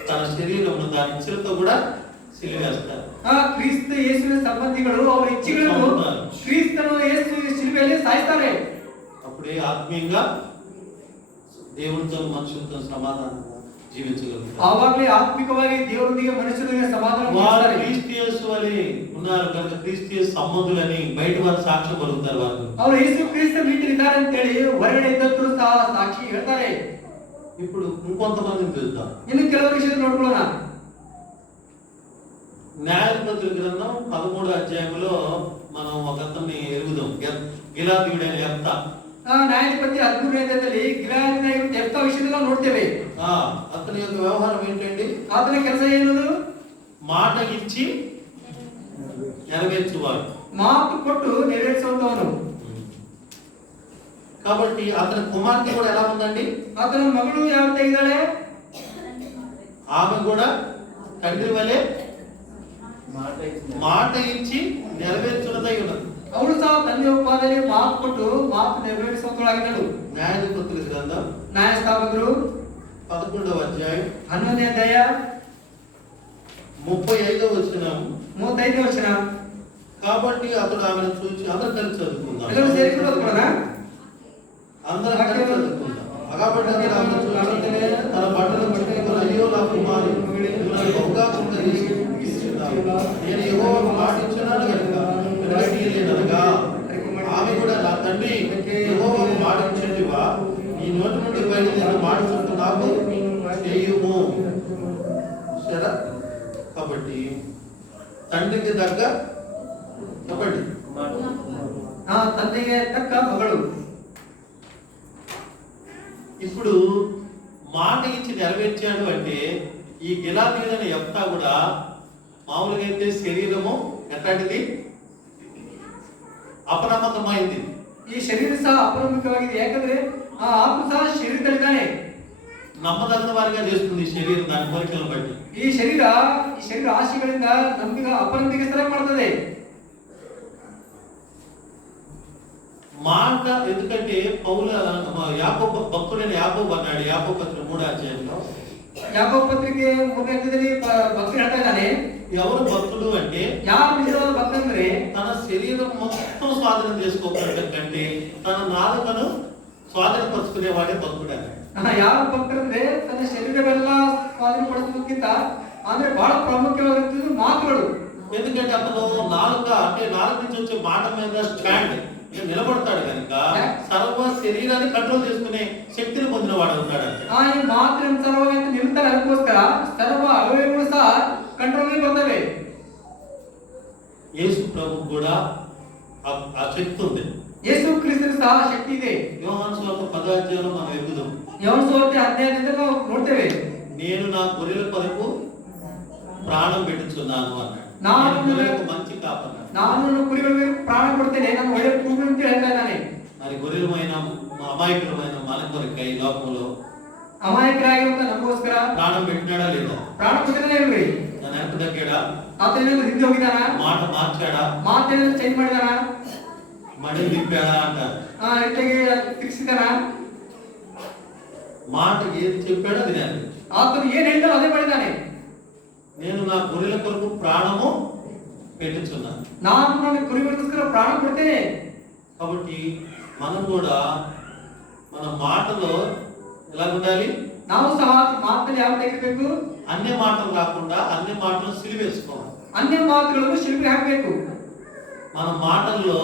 తన శరీరమును దాని ఇచ్చలతో కూడా సిలువేస్తారు. ಕ್ರಿಸ್ತ ಯೇಸುವಿನ ಸಂಬಂಧಿಗಳು ಅವರ ಇಚ್ಛೆಗಳನ್ನು ಕ್ರಿಸ್ತನು ಯೇಸು ಶಿಲುಬೆಯಲ್ಲಿ ಸಾಯಿಸ್ತಾರೆ. అప్పుడే ఆత్మీయంగా దేవునితో మనుషులతో సమాధానంగా జీవించగలుగుతారు. ಆವಾಗಲೇ ಆತ್ಮಿಕವಾಗಿ ದೇವರೊಂದಿಗೆ ಮನುಷ್ಯರಿಗೆ ಸಮಾಧಾನ ಹೊಂದುತ್ತಾರೆ. క్రీస్తు యేసు వలె ఉన్నారు కనుక క్రీస్తు యేసు సంబంధులని బయట వారు సాక్ష్యం పలుకుతారు వారు. ಅವರು ಯೇಸು ಕ್ರಿಸ್ತ ರೀತಿಯಿದ್ದಾರೆ ಅಂತ ಹೇಳಿ ಹೊರಗಡೆ ಇದ್ದವರು ಸಹ ಸಾಕ್ಷಿ ಹೇಳ್ತಾರೆ. ఇప్పుడు ఇంకొంతమందిని చూద్దాం. ಇನ್ನು ಕೆಲವು ವಿಷಯ ನೋಡ್ಕೊಳ್ಳೋಣ. న్యాయాధిపతుల గ్రంథం 13వ అధ్యాయంలో మనం ఒక అతన్ని ఎరుగుదాం. గిలాదీయుడైన యెఫ్తా. న్యాయాధిపతి 13వ అధ్యాయದಲ್ಲಿ గిలాదీయుడైన యెఫ్తా విషయంలో ನೋಡ್ತೇವೆ. అతని యొక్క వ్యవహారం ఏంటండి? అతని ಕೆಲಸ ಏನದು? మాట ఇచ్చి నెరవేర్చువాడు. ಮಾತು ಕೊಟ್ಟು ನೆರವೇರಿಸುವವನು. కాబట్టి అతని కుమార్తె కూడా ఎలా ఉందండి? అతని మಗಳು ಯಾವ ತೆಗಿದಾಳೆ? ఆమె కూడా తండ్రి వలె మాట ఇచ్చి నెరవేర్చున్నదై ఉన్నది. ಅವಳು ಸಹ ತಂದೆ ಉಪಾದಲ್ಲಿ ಮಾತು ಕೊಟ್ಟು ಮಾತು ನೆರವೇರಿಸುವವಳಾಗಿದ್ದಳು. న్యాయాధిపతుల గ్రంథం న్యాయస్థాపకులు 11వ అధ్యాయం 11వ అధ్యాయ 35వ వచనం. 35వ వచనం. కాబట్టి అతడు ఆమెను చూచి అందరూ కలిసి చదువుకుందాం. ಎಲ್ಲರೂ ಸೇರಿಕೊಂಡು ಓದ್ಕೊಳ್ಳೋಣ. అందరూ కలిసి చదువుకుందాం. కాబట్టి అతడు ఆమెను చూచి తన బట్టలు పట్టుకొని అయ్యో నా కుమారి నన్ను బహుగా కుంగదీస్తున్నావు. నేను యెహోవాకు మాటించున్నాను కనుక వినడనగా ఆమె కూడా నా తండ్రి యెహోవాకు మాటించండివా నీ నోటి నుండి బయలుదేరిన మాట చొప్పున నాకు చేయుము. సరే, కాబట్టి తండ్రికి తగ్గ చెప్పండి ತಂದೆಗೆ ತಕ್ಕ ಮಗಳು. ఇప్పుడు మాట ఇచ్చి నెరవేర్చాడు అంటే ఈ గిలాదీయుడైన యెఫ్తా కూడా మామూలుగా అయితే శరీరము ఎట్లాంటిది? అపనమ్మకమైంది. ಈ ಶರೀರ ಸಹ ಅಪನಂಬಿಕವಾಗಿದೆ. ಯಾಕಂದ್ರೆ ಆ ಆತ್ಮ ಸಹ ಶರೀರದಲ್ಲಿದ್ದಾನೆ. నమ్మదగిన వారిగా చేస్తుంది ఈ శరీరం దాని కోరికలను బట్టి. ಈ ಶರೀರ ಆಶೆಗಳಿಂದ ನಂಬಿಕೆ ಅಪನಂಬಿಕಸ್ಥರ ಮಾಡ್ತದೆ. మాట ఎందుకంటే యాకోబు భక్తుడైన యాకోబు అన్నాడు యాకోబు పత్రిక 3వ అధ్యాయంలో. యాకోబు పత్రిಕೆ 3ನೇ అధ్యాయದಲ್ಲಿ ಭಕ್ತರು ಹೇಳ್ತಾ ಇದ್ದಾನೆ. ఎవరు భక్తుడు అంటే ಯಾರು ನಿಜವಾದ ಭಕ್ತ ಅಂದ್ರೆ తన శరీరం మొత్తం స్వాధీనం చేసుకోవడం కంటే తన నాలుకను స్వాధీనపరుచుకునేవాడే భక్తుడు అన్నాడు. ಯಾರು ಭಕ್ತರು ಅಂದ್ರೆ ತನ್ನ ಶರೀರವೆಲ್ಲ ಸ್ವಾಧೀನಪಡಿಸೋದಕ್ಕಿಂತ ಅಂದ್ರೆ ಬಹಳ ಪ್ರಾಮುಖ್ಯವಾಗಿರುತ್ತದೆ ಮಾತುಗಳು. ఎందుకంటే అతను నాలుక అంటే నాలుగు నుంచి వచ్చే మాట మీద స్టాండ్ నిలబడతాడు కనుక సర్వ శరీరాన్ని కంట్రోల్ చేసుకునే శక్తిని పొందిన వాడు అవుతాడు. ಈ ಮಾತಿನ ಸರ್ವವಾಗಿ ನಿಲ್ತಾರೆ. ಅದಕ್ಕೋಸ್ಕರ ಸರ್ವ ಅವಯವಗಳು ಸಹ ಕಂಟ್ರೋಲ್ ಬರ್ತವೆ. యేసు ప్రభు కూడా ఆ శక్తి ఉంది. ಯೇಸು ಕ್ರಿಸ್ತನ ಸಹ ಶಕ್ತಿ ಇದೆ. యోహాను సువార్త 10వ అధ్యాయంలో మనం ఎదుగుదాం. యోహాను సువార్త 10వ అధ్యాయంలో ನಾವು ನೋಡ್ತೇವೆ. నేను నా గొర్రెల కొరకు ప్రాణం పెట్టుచున్నాను అన్నాడు. మంచి కాపరి. ನಾನು ನನ್ನ ಕುರಿಗಳಿಗೆ ಪ್ರಾಣ ಕೊಡ್ತೇನೆ, ನಾನು ಒಳ್ಳೆ ಕೂಗು ಅಂತ ಹೇಳ್ತಾ ಇದ್ದಾನೆ. మరి గొర్రెలమైన అమాయకులమైన మన కొరకై లోకంలో అమాయకురాగిರುವಂತ ನಮಗೋಸ್ಕರ ప్రాణం పెట్టినాడా లేదా? ಪ್ರಾಣ ಕೊಟ್ಟಿದ್ದಾನೆ ಇಲ್ರಿ? ನನ್ನ ನೆನಪು తగ్గాడా? ಆತನೇನು ಹಿಂದೆ ಹೋಗಿದಾನ? మాట మార్చాడా? ಮಾತೇನು ಚೇಂಜ್ ಮಾಡಿದಾನ? మడి తిప్పాడా అంటారు. ಇಟ್ಟಿಗೆ ತಿರ್ಸಿದಾನ? మాట ఏది చెప్పాడో అది నేను. ಆತನು ಏನು ಹೇಳಿದಾನೋ ಅದೇ ಮಾಡಿದಾನೆ. నేను నా గొర్రెల కొరకు ప్రాణము పెట్టుచున్నాను. ನಾನು ನನ್ನ ಕುರಿಗಳಿಗೋಸ್ಕರ ಪ್ರಾಣ ಕೊಡ್ತೇನೆ. కాబట్టి మనం కూడా మన మాటలో ఎలా ఉండాలి? ನಾವು ಸಹ ಮಾತಲ್ಲಿ ಯಾವ ತೆಗಿಬೇಕು? అన్ని మాటలు రాకుండా అన్ని మాటలు సిలివేసుకోవాలి. అన్ని మాటలను ಶಿಲ್ಪಿ ಹಾಕಬೇಕು. మన మాటల్లో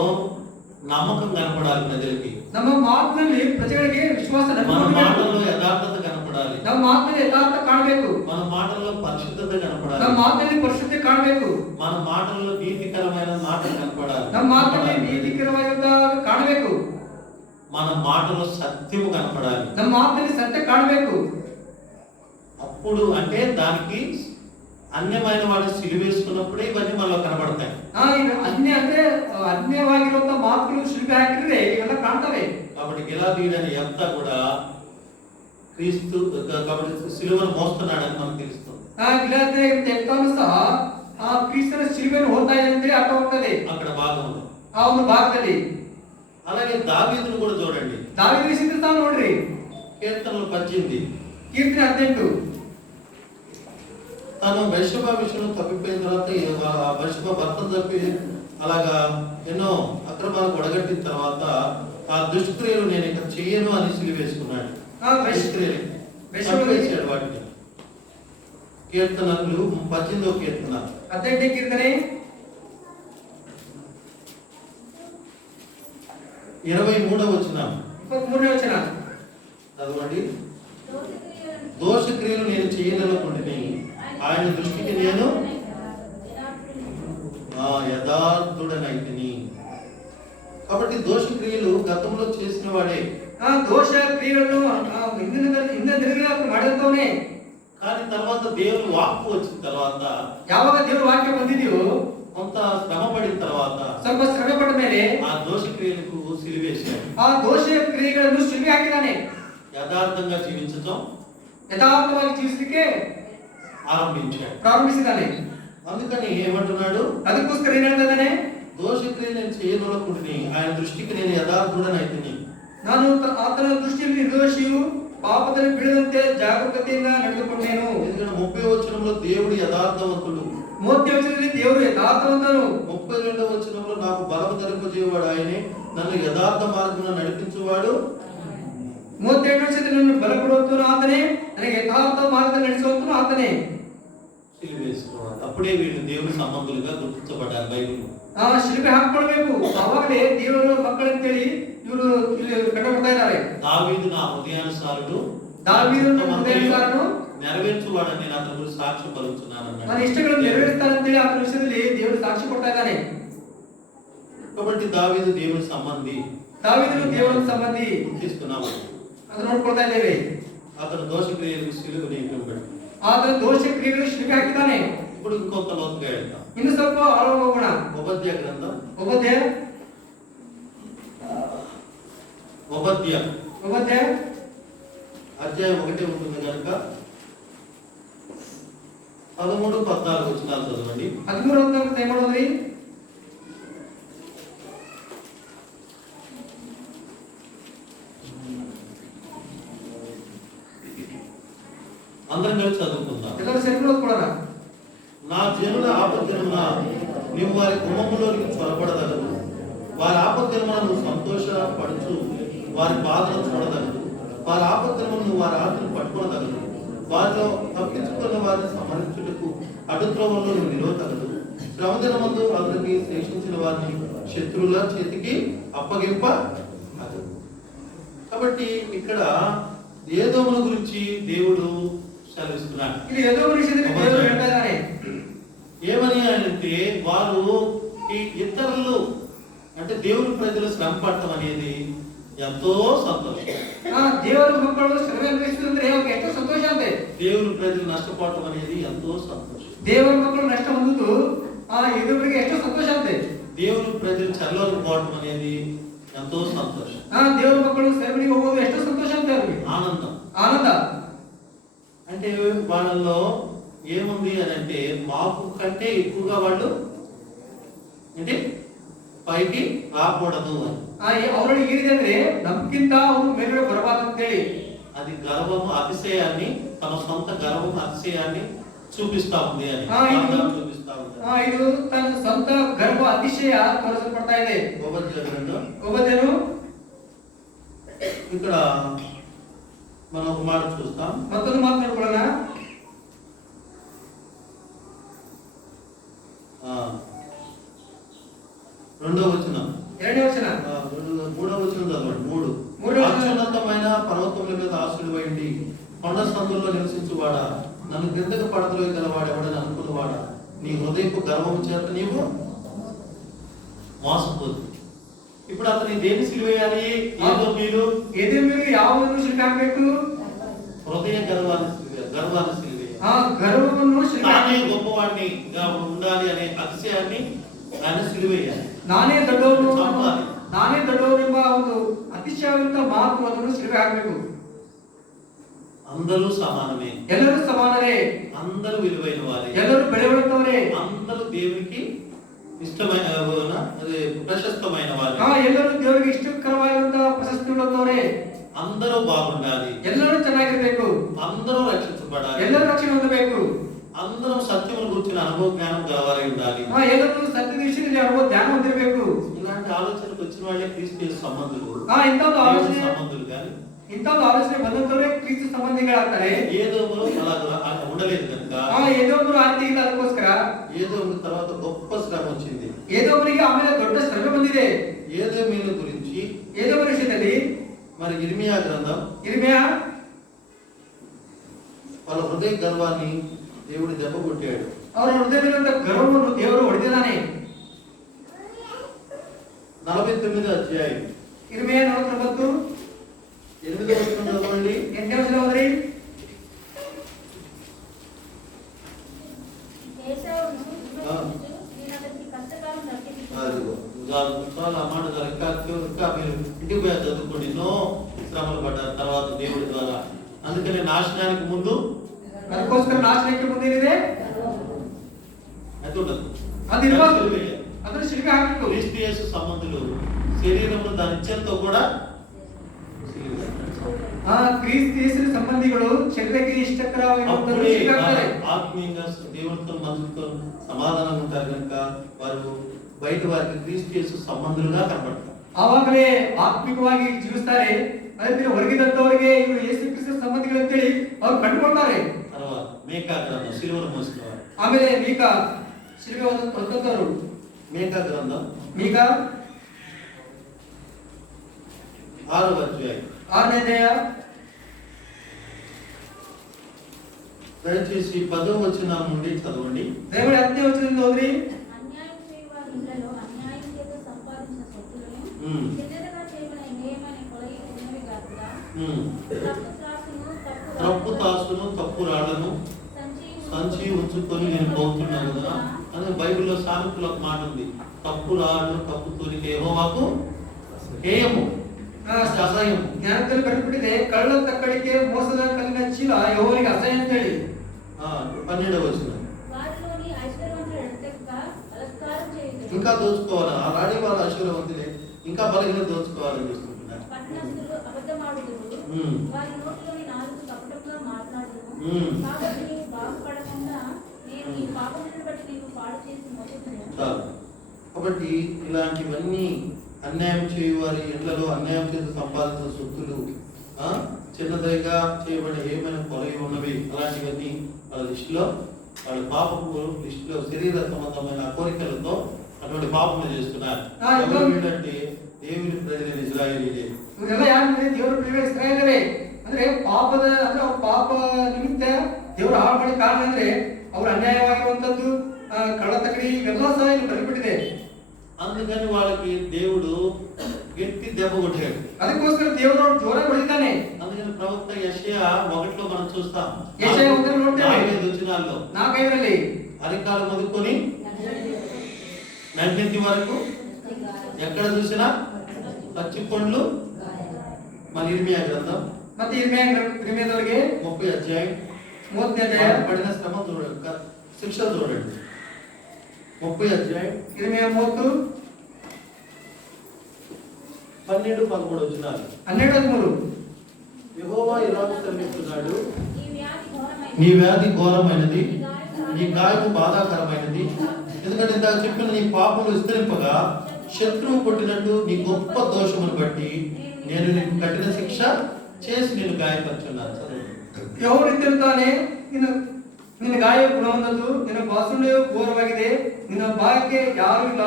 నమ్మకం కనపడాలి ప్రజలకి. ನಮ್ಮ ಮಾತಿನಲ್ಲಿ ಪ್ರಜೆಗಳಿಗೆ ವಿಶ್ವಾಸ మన మాటల్లో యథార్థత కనపడాలి. ನಮ್ಮ ಮಾತಿನಲ್ಲಿ ಯಥಾರ್ಥ ಕಾಣಬೇಕು. మన మాటల్లో పరిశుద్ధత కనపడాలి. ನಮ್ಮ ಮಾತಿನಲ್ಲಿ ಪರಿಶುದ್ಧತೆ ಕಾಣಬೇಕು. మన మాటల్లో నీతికరమైన మాటలు కనపడాలి. ನಮ್ಮ ಮಾತಿನಲ್ಲಿ ನೀತಿಕರವಾದ ಕಾಣಬೇಕು. మన మాటలో సత్యము కనపడాలి. ನಮ್ಮ ಮಾತಿನಲ್ಲಿ ಸತ್ಯ ಕಾಣಬೇಕು. అప్పుడు అంటే దానికి అన్యమైన వాడిని సిలువేసుకున్నప్పుడే ఇవన్నీ మనలో కనబడతాయి. అన్య అంటే అన్యವಾಗಿರುವಂತ ಮಾತುಗಳು ಶಿಲ್ಪಿ ಹಾಕಿದ್ರೆ ಇವೆಲ್ಲ ಕಾಣ್ತವೆ. కాబట్టి గిలాదీయుడైన యెఫ్తా కూడా క్రీస్తు కాబట్టి సిలువను మోస్తున్నాడని మనకు తెలుస్తుంది. గిలాదీయుడైన యెఫ్తాను సಹ క్రీస్తుನ ಶಿಲುಬೆಯನ್ನು ಹೋಗ್ತಾ ಇದೆ ಅಂತ ಅರ್ಥವಾಗ್ತದೆ అక్కడ భాగంలో ఆ ಒಂದು భాగದಲ್ಲಿ. అలాగే దావీదును కూడా చూడండి. దావీదు విషయంలో సಹ ನೋಡ್ರಿ. కీర్తనలు 18 కీర్తన 18 తను బెత్షెబ విషయంలో తప్పిపోయిన తర్వాత బెత్షెబ భర్తను తప్పి అలాగా ఎన్నో అక్రమాలకు ఒడగట్టిన తర్వాత ఆ దుష్క్రియలు నేను ఇక చెయ్యను అని సిలువేసుకున్నాడు. వాటిని కీర్తనలు 18వ కీర్తన 18ನೇ ಕೀರ್ತನೆ 23వ వచనం 23ನೇ ವಚನ చదవండి. దోష క్రియలు నేను చేయననుకుంటుని ఆయన దృష్టికి నేను యథార్థుడనైతిని. కాబట్టి దోష క్రియలు గతంలో చేసిన వాడే, దోష క్రియలను ಹಿಂದೆ ಮಾಡಿದಂತವನೇ. కానీ తర్వాత దేవుని వాక్కు వచ్చిన తర్వాత, ಯಾವಾಗ ದೇವರ ವಾಕ್ಯ ಬಂದಿದೆಯೋ కొంత శ్రమ పడిన తర్వాత, ಸ್ವಲ್ಪ ಶ್ರಮೆ ಪಟ್ಟ ಮೇಲೆ ఆ దోష క్రియలకు సిలువేశాడు. ఆ దోష క్రియಗಳನ್ನು ಶಿಲುಬೆ ಹಾಕಿದಾನೆ. యథార్థంగా జీవించటం, యథార్థವಾಗಿ ಜೀವಿಸಲಿಕ್ಕೆ ಪ್ರಾರಂಭಿಸಿದಾನೆ. అందుకని ఏమంటున్నాడు? ಅದಕ್ಕೋಸ್ಕರ ಏನ್ ಹೇಳ್ತಾ ಇದ್ದಾನೆ? దోష క్రియ నేను చేయననుకుంటుని ఆయన దృష్టికి నేను యథార్థుడనైతిని. ನಾನು ಆತನ ದೃಷ್ಟಿಯಲ್ಲಿ ನಿರ್ದೋಷಿಯು ಪಾಪದಲ್ಲಿ ಬೀಳದಂತೆ ಜಾಗರೂಕತೆಯಿಂದ ನಡೆದುಕೊಂಡೇನು. ఎందుకంటే 30వ వచనంలో దేవుడు యథార్థవంతుడు, 30వ వచನದಲ್ಲಿ ದೇವರು యథార్థవంతుడు, 32వ వచనంలో నాకు బలము ధరింపజేయవాడు ఆయనే, నన్ను యథార్థ మార్గమున నడిపించువాడు, 37వ వచనದಲ್ಲಿ నన్ను బలపడుతున్న ఆతనే, ನನಗೆ యథార్థ మార్గದಲ್ಲಿ ನಡೆಸುವಂತನು ఆతనే. సిలువేసుకోవాలి. అప్పుడే వీళ్ళు దేవుని సంబంధులుగా గుర్తించబడ్డారు బైబిల్. ಶಿಲುಬೆ ಹಾಕೊಳ್ಬೇಕು, ಅವಾಗಲೇ ದೇವರ ಮಕ್ಕಳಂತೇಳಿ ಇವರು ಇಲ್ಲಿ ಕಂಡುಬರ್ತಾ ಇದ್ದಾರೆ. దావీదు నా హృదయానుసారుడు, దావీదు నా హృదయానుసారుడు, నెరవేర్చువాడని నేను అతని గురించి సాక్ష్యం పలుకుతున్నాను అన్నాడు. ನನ್ನ ಇಷ್ಟಗಳನ್ನು ನೆರವೇರಿಸ್ತಾನಂತೇಳಿ ಆತನ ವಿಷಯದಲ್ಲಿ ದೇವರು ಸಾಕ್ಷಿ ಕೊಡ್ತಾ ಇದ್ದಾನೆ. కాబట్టి దావీదు దేవుని సంబంధి, దావీదు దేవుని సంబంధి గుర్తిస్తున్నాము, ಅದು ನೋಡ್ಕೊಳ್ತಾ ಇದ್ದೇವೆ. అతను దోష క్రియలకు సిలువని ఇవ్వబడి ಆತನ ದೋಷ ಕ್ರಿಯೆಗಳು ಶಿಲುಬೆ ಹಾಕಿದ್ದಾನೆ. ఇప్పుడు ఇంకొంత లోతుగా వెళ్తాం. ಇನ್ನು ಸ್ವಲ್ಪ ಆಳವಾಗಿ ಹೋಗೋಣ. ఉపద్య గ్రంథం, ఉపద్య అధ్యాయం 1 ఉంటుంది కనుక 13-14 వచనాలు చదవండి. 13 ఏమన్నది? అందరం కలిసి చదువుకుందాం. ಎಲ್ಲರೂ ಸೇರಿಕೊಂಡು ಓದ್ಕೊಳ್ಳೋಣ. నా జనుల ఆపత్తిరమున నీవు వారి గుమ్మములోనికి చొరబడదగదు, వారి ఆపత్తిరమున నువ్వు సంతోషపడుచు వారి బాధను చూడదగదు, వారి ఆపత్తిరమున నువ్వు వారి ఆత్మను పట్టుకోదగదు, వారిలో తప్పించుకున్న వారిని సంహరించుటకు అడ్డుత్రోవల్లో నువ్వు నిలవతగదు, శ్రమదినమందు అతనికి శేషించిన వారిని శత్రువుల చేతికి అప్పగింప. కాబట్టి ఇక్కడ ఏదోముల గురించి దేవుడు సెలవిస్తున్నాడు. ఏమని అంటే వారు ఈ ఇతరులు అంటే దేవుని ప్రజలు శ్రమ పడటం అనేది ఎంతో సంతోషం. దేవుని మಕ್ಕಳು ಶ್ರಮೆ ಅನುಭವಿಸುವುದಂದ್ರೆ ಎಷ್ಟು ಸಂತೋಷ ಅಂತೆ. దేవుని ప్రజలు నష్టపోవటం అనేది ఎంతో సంతోషం. దేవుని మಕ್ಕಳು నಷ್ಟ ಹೊಂದುವುದು ఎదురుకి ಎಷ್ಟು సంతోಷ అంతే. దేవుని ప్రజలు చెరలోకి పోవటం అనేది ఎంతో సంతోషం. దేవుని మಕ್ಕಳು ಸೆರೆಮನೆಗೆ ಹೋಗೋದು ಎಷ್ಟು ಸಂತೋಷ ಅಂತೆ. ఆనందం. ఆనంద అంటే వాళ్ళలో ఏముంది అని అంటే మాకు కంటే ఎక్కువగా వాళ్ళు అంటే పైకి రాకూడదు అని. ಅವರಲ್ಲಿ ಏನಿದೆ ಅಂದ್ರೆ ನಮ್ಗಿಂತ ಅವರು ಮೇಲ್ಗಡೆ ಬರಬಾರದು ಅಂತ ಹೇಳಿ అది గర్వము అతిశయాన్ని తమ సొంత గర్వము అతిశయాన్ని చూపిస్తా ఉంది అని చూపిస్తా ఉంది. ಇದು ತನ್ನ ಸ್ವಂತ ಗರ್ವ ಅತಿಶಯ ತೋರಿಸಲ್ಪಡ್ತಾ ಇದೆ. ఉపద్యను ఇక్కడ మనం ఒక మాట చూస్తాం. మತ್ತೊಂದು ಮಾತು ನೋಡ್ಕೊಳ್ಳೋಣ. రెండో వచనం, మూడో వచనం చదవండి. 3 అత్యున్నతమైన పర్వతముల మీద ఆశీర్వయండి, కొండ సందుల్లో నివసించువాడా, నన్ను కిందకి పడతలో గలవాడెవడని అనుకున్నవాడా, నీ హృదయపు గర్వము చేత నీవు మోసపోదు. ఇప్పుడు అతని దేని సిలువేయాలి? ఏదో మీరు యావను శిల్పాకు హృదయ గర్వాన్ని సిలువేయాలి. గర్వమును నానే గొప్పవాడినిగా ఉండాలి అనే అతిశయాన్ని ఆయన సిలువేయాలి. ನಾನೇ ದೊಡ್ಡವನೆಂಬ ಒಂದು ಅತಿಶಯವಂತ ಮಾತು ಅದನ್ನು ಸಿಲುಬೆ ಹಾಕಬೇಕು. అందరూ సమానమే, ಎಲ್ಲರೂ ಸಮಾನರೇ, అందరూ విలువైన వారే, ಎಲ್ಲರೂ ಬೆಲೆಯುಳ್ಳವರೇ, అందరూ దేవునికి ఇష్టమైన ప్రశస్తమైన వారే, ಎಲ್ಲರೂ ದೇವರಿಗೆ ಇಷ್ಟಕರವಾಗಿರುವಂತಹ ಪ್ರಶಸ್ತಿ ಉಳ್ಳವರೇ, అందరూ బాగుండాలి, ಎಲ್ಲರೂ ಚೆನ್ನಾಗಿರಬೇಕು, అందరూ రక్షించబడాలి, ಎಲ್ಲರೂ ರಕ್ಷಣೆ ಹೊಂದಬೇಕು, అందరూ సత్యమును గురించిన అనుభవ జ్ఞానం గలవారై ఉండాలి, ಎಲ್ಲರೂ సత్య విషయದಲ್ಲಿ అనుభవ జ్ఞానం ಹೊಂದಿರಬೇಕು. ఇలాంటి ఆలోచనకు వచ్చిన వాళ్ళే క్రీస్తు సంబంధులు. ఇంత ఆలోచన సంబంధులు కానీ ಇಂಥ ಒಂದು ಆಲೋಚನೆ ಬಂದಂತವರೇ ಕ್ರಿಸ್ತ ಸಂಬಂಧಿಗಳಾಗ್ತಾರೆ. ఏదోములో అలా ఉండలేదు కనుక ఏదోమును ಆರ್ತಿ ಇಲ್ಲ, ಅದಕ್ಕೋಸ್ಕರ ఏదోము తర్వాత గొప్ప శ్రమ వచ్చింది. ఏదోమునికి ఆమెಲೆ ದೊಡ್ಡ ಶ್ರಮೆ ಬಂದಿದೆ. ఏదోముల గురించి ఏదోము విషయದಲ್ಲಿ మరి ఇర్మియా గ్రంథం ఇర్మియా వాళ్ళ హృదయ గర్వాన్ని దేవుడు దెబ్బ కొట్టాడు. ಅವರ ಹೃದಯದಲ್ಲಿರುವಂತ ಗರ್ವವನ್ನು ದೇವರು ಹೊಡೆದಿದ್ದಾನೆ. 49వ అధ్యాయం ఇర్మియా 49 8వ వచనం చదవండి. 8వ వచనం ఓದ್ರಿ. ఏశావును విమర్శించుచు, నేను అతనికి కష్టకాలం తప్పించుచున్నాను. అదిగో చాలా మాట ఇంకా మీరు ఇంటికి పోయి చదువుకోండి. ఎన్నో శ్రమలు పడ్డారు తర్వాత దేవుడి ద్వారా. అందుకని నాశనానికి ముందు ಅದಕ್ಕೋಸ್ಕರ ನಾಶನಕ್ಕೆ ಮುಂದೇನಿದೆ అది ఉండదు. అది ఇవ్వదు. ಅದನ್ನು ಶಿಲ್ಪಿ ಹಾಕಿತ್ತು. క్రీస్తు యేసు సంబంధులు శరీరంలో దాని ఇచ్చలతో కూడా క్రీస్తు యేసు సంబంధిಗಳು శరీరಕ್ಕೆ ఇష్టకరమైనటువంటి అప్పుడే ಶಿಲ್ಪಿ ಆಗ್ತಾರೆ. ఆత్మీయంగా దేవుడితో మనుషులతో సమాధానం ఉంటారు కనుక వారు బయట వారికి క్రీస్తు యేసు సంబంధులుగా కనబడతారు. ಆವಾಗಲೇ ಆತ್ಮಿಕವಾಗಿ ಜೀವಿಸ್ತಾರೆ. ಅದೇ ಹೊರಗಿದಂತವರಿಗೆ ಇವರು ಯೇಸು ಕ್ರಿಸ್ತ ಸಂಬಂಧಿಗಳು ಅಂತೇಳಿ ಅವ್ರು ಕಂಡುಕೊಳ್ತಾರೆ. తర్వాత మేకా గ్రంథం సిలువను మోసినవారు. ಆಮೇಲೆ ಮೀಕಾ ಶಿಲ್ಪಿ ಹೊತ್ತಂತವರು. మేకా గ్రంథం ಮೀಕಾ 6వ అధ్యాయం 6ನೇ ಅಧ್ಯಾಯ దయచేసి 10వ వచనం నుండి చదవండి. దయచేసి 10ನೇ వచనದಿಂದ ఓದ್ರಿ. అన్యాయం చేయువారి ఇళ్ళలో అన్యాయం చేత సంపాదించిన సొత్తులను చిన్నదిగా చేయమని నేయమని కొలయి ఉన్నవి కాకుండా తప్పు తాసును తప్పు రాళ్ళను సంచి ఉంచుకొని నేను పోతున్నాను కదా అని బైబిల్లో సామెతలో ఒక మాట ఉంది. తప్పు రాళ్ళు తప్పు తోలిక యెహోవాకు హేయము అసహ్యం. ಜ್ಞಾನದಲ್ಲಿ ಬರೆದ್ಬಿಟ್ಟಿದೆ, ಕಳ್ಳ ತಕ್ಕಡಿಕೆ ಮೋಸದ ಕಲ್ಲಿನ ಚೀಲ ಯೆಹೋವನಿಗೆ ಅಸಹ್ಯ ಅಂತ ಹೇಳಿ. 12వ వచనం వారిలోని ఐశ్వర్యవంతులు ఎడతెగక బలాత్కారం చేయుదురు. ఇంకా దోచుకోవాలి. ఆ రాణి వాళ్ళ ఐశ్వర్యవంతులే ఇంకా బలహీన దోచుకోవాలని చూస్తున్నారు. పట్టణస్థులు అబద్ధమాడుదురు. వారి నోటిలోని నాలుగు కపటంగా మాట్లాడుదురు. కాబట్టి నీవు బాగుపడకుండా నేను ఈ పాపములను బట్టి నీవు పాడు చేసి మోసపోయాను. కాబట్టి ఇలాంటివన్నీ అన్యాయం చేయువారి ఇళ్లలో అన్యాయం చేసి సంపాదించిన సొత్తులు చిన్నదిగా చేయబడిన ఏమైనా కొలయి ఉన్నవి అలాంటివన్నీ వాళ్ళ లిస్టులో వాళ్ళ పాపపు లిస్టులో శరీర సంబంధమైన కోరికలతో అటువంటి పాపములు చేస్తున్నారు. ఏంటంటే దేవుని ప్రజలైన ఇజ్రాయేలీలే. ಇವರೆಲ್ಲ ಯಾರಂದ್ರೆ ದೇವರ ಪ್ರಿಯ ಇಸ್ರಾಯೇಲರೇ. ಅಂದ್ರೆ ಪಾಪದ ಅಂದ್ರೆ ಅವ್ರ ಪಾಪ ನಿಮಿತ್ತ ದೇವರು ಹಾಳು ಮಾಡಿ ಕಾರಣ ಅಂದ್ರೆ ಅವ್ರ ಅನ್ಯಾಯವಾಗಿರುವಂತದ್ದು ಕಳ್ಳ ತಕಡಿ ಇವೆಲ್ಲ ಸಹ ಇಲ್ಲಿ ಬರೆದ್ಬಿಟ್ಟಿದೆ. అందుకని వాళ్ళకి దేవుడు గట్టి దెబ్బ కొట్టాడు. ಅದಕ್ಕೋಸ್ಕರ ದೇವರು ಅವ್ರು ಜೋರಾಗಿ ಹೊಡಿತಾನೆ. అందుకని ప్రవక్త యెషయా 1లో మనం చూస్తాం. యెషయా 1లో ನೋಡ್ತೇವೆ. 4 వచనాల్లో 4:5ರಲ್ಲಿ అరికాలు మొదలుకొని నడినెత్తి వరకు ఎక్కడ చూసినా పచ్చి పండ్లు. మన ఇర్మియా గ్రంథం ಮತ್ತೆ ಇರ್ಮಿಯಾದವರಿಗೆ 30వ అధ్యాయం 30ನೇ ಅಧ್ಯಾಯ పడిన శ్రమ చూడండి, శిక్ష చూడండి. 30వ అధ్యాయం ఇర్మియా 30 12, 13 వచనాలు. 12, 13 యెహోవా ఇలాగ సెలవిస్తున్నాడు, ఈ నీ వ్యాధి ఘోరమైనది. వ్యాధి ఘోరమైనది, నీ గాయము బాధాకరమైనది. ఎందుకంటే ఇందాక చెప్పిన నీ పాపములు విస్తరింపగా శత్రువు కొట్టినట్టు నీ గొప్ప దోషమును బట్టి నేను నీకు కఠిన శిక్ష చేసి నేను గాయపరుచున్నాను. ಯೆಹೋವನು ಇಂತಿರುತ್ತಾನೆ, ನಿನ್ನ ಗಾಯ ಗುಣವನ್ನದು, ನಿನ್ನ ಬಾಸುಂಡೆಯು ಘೋರವಾಗಿದೆ, ನಿನ್ನ ಭಾಗಕ್ಕೆ ಯಾರೂ ಇಲ್ಲ,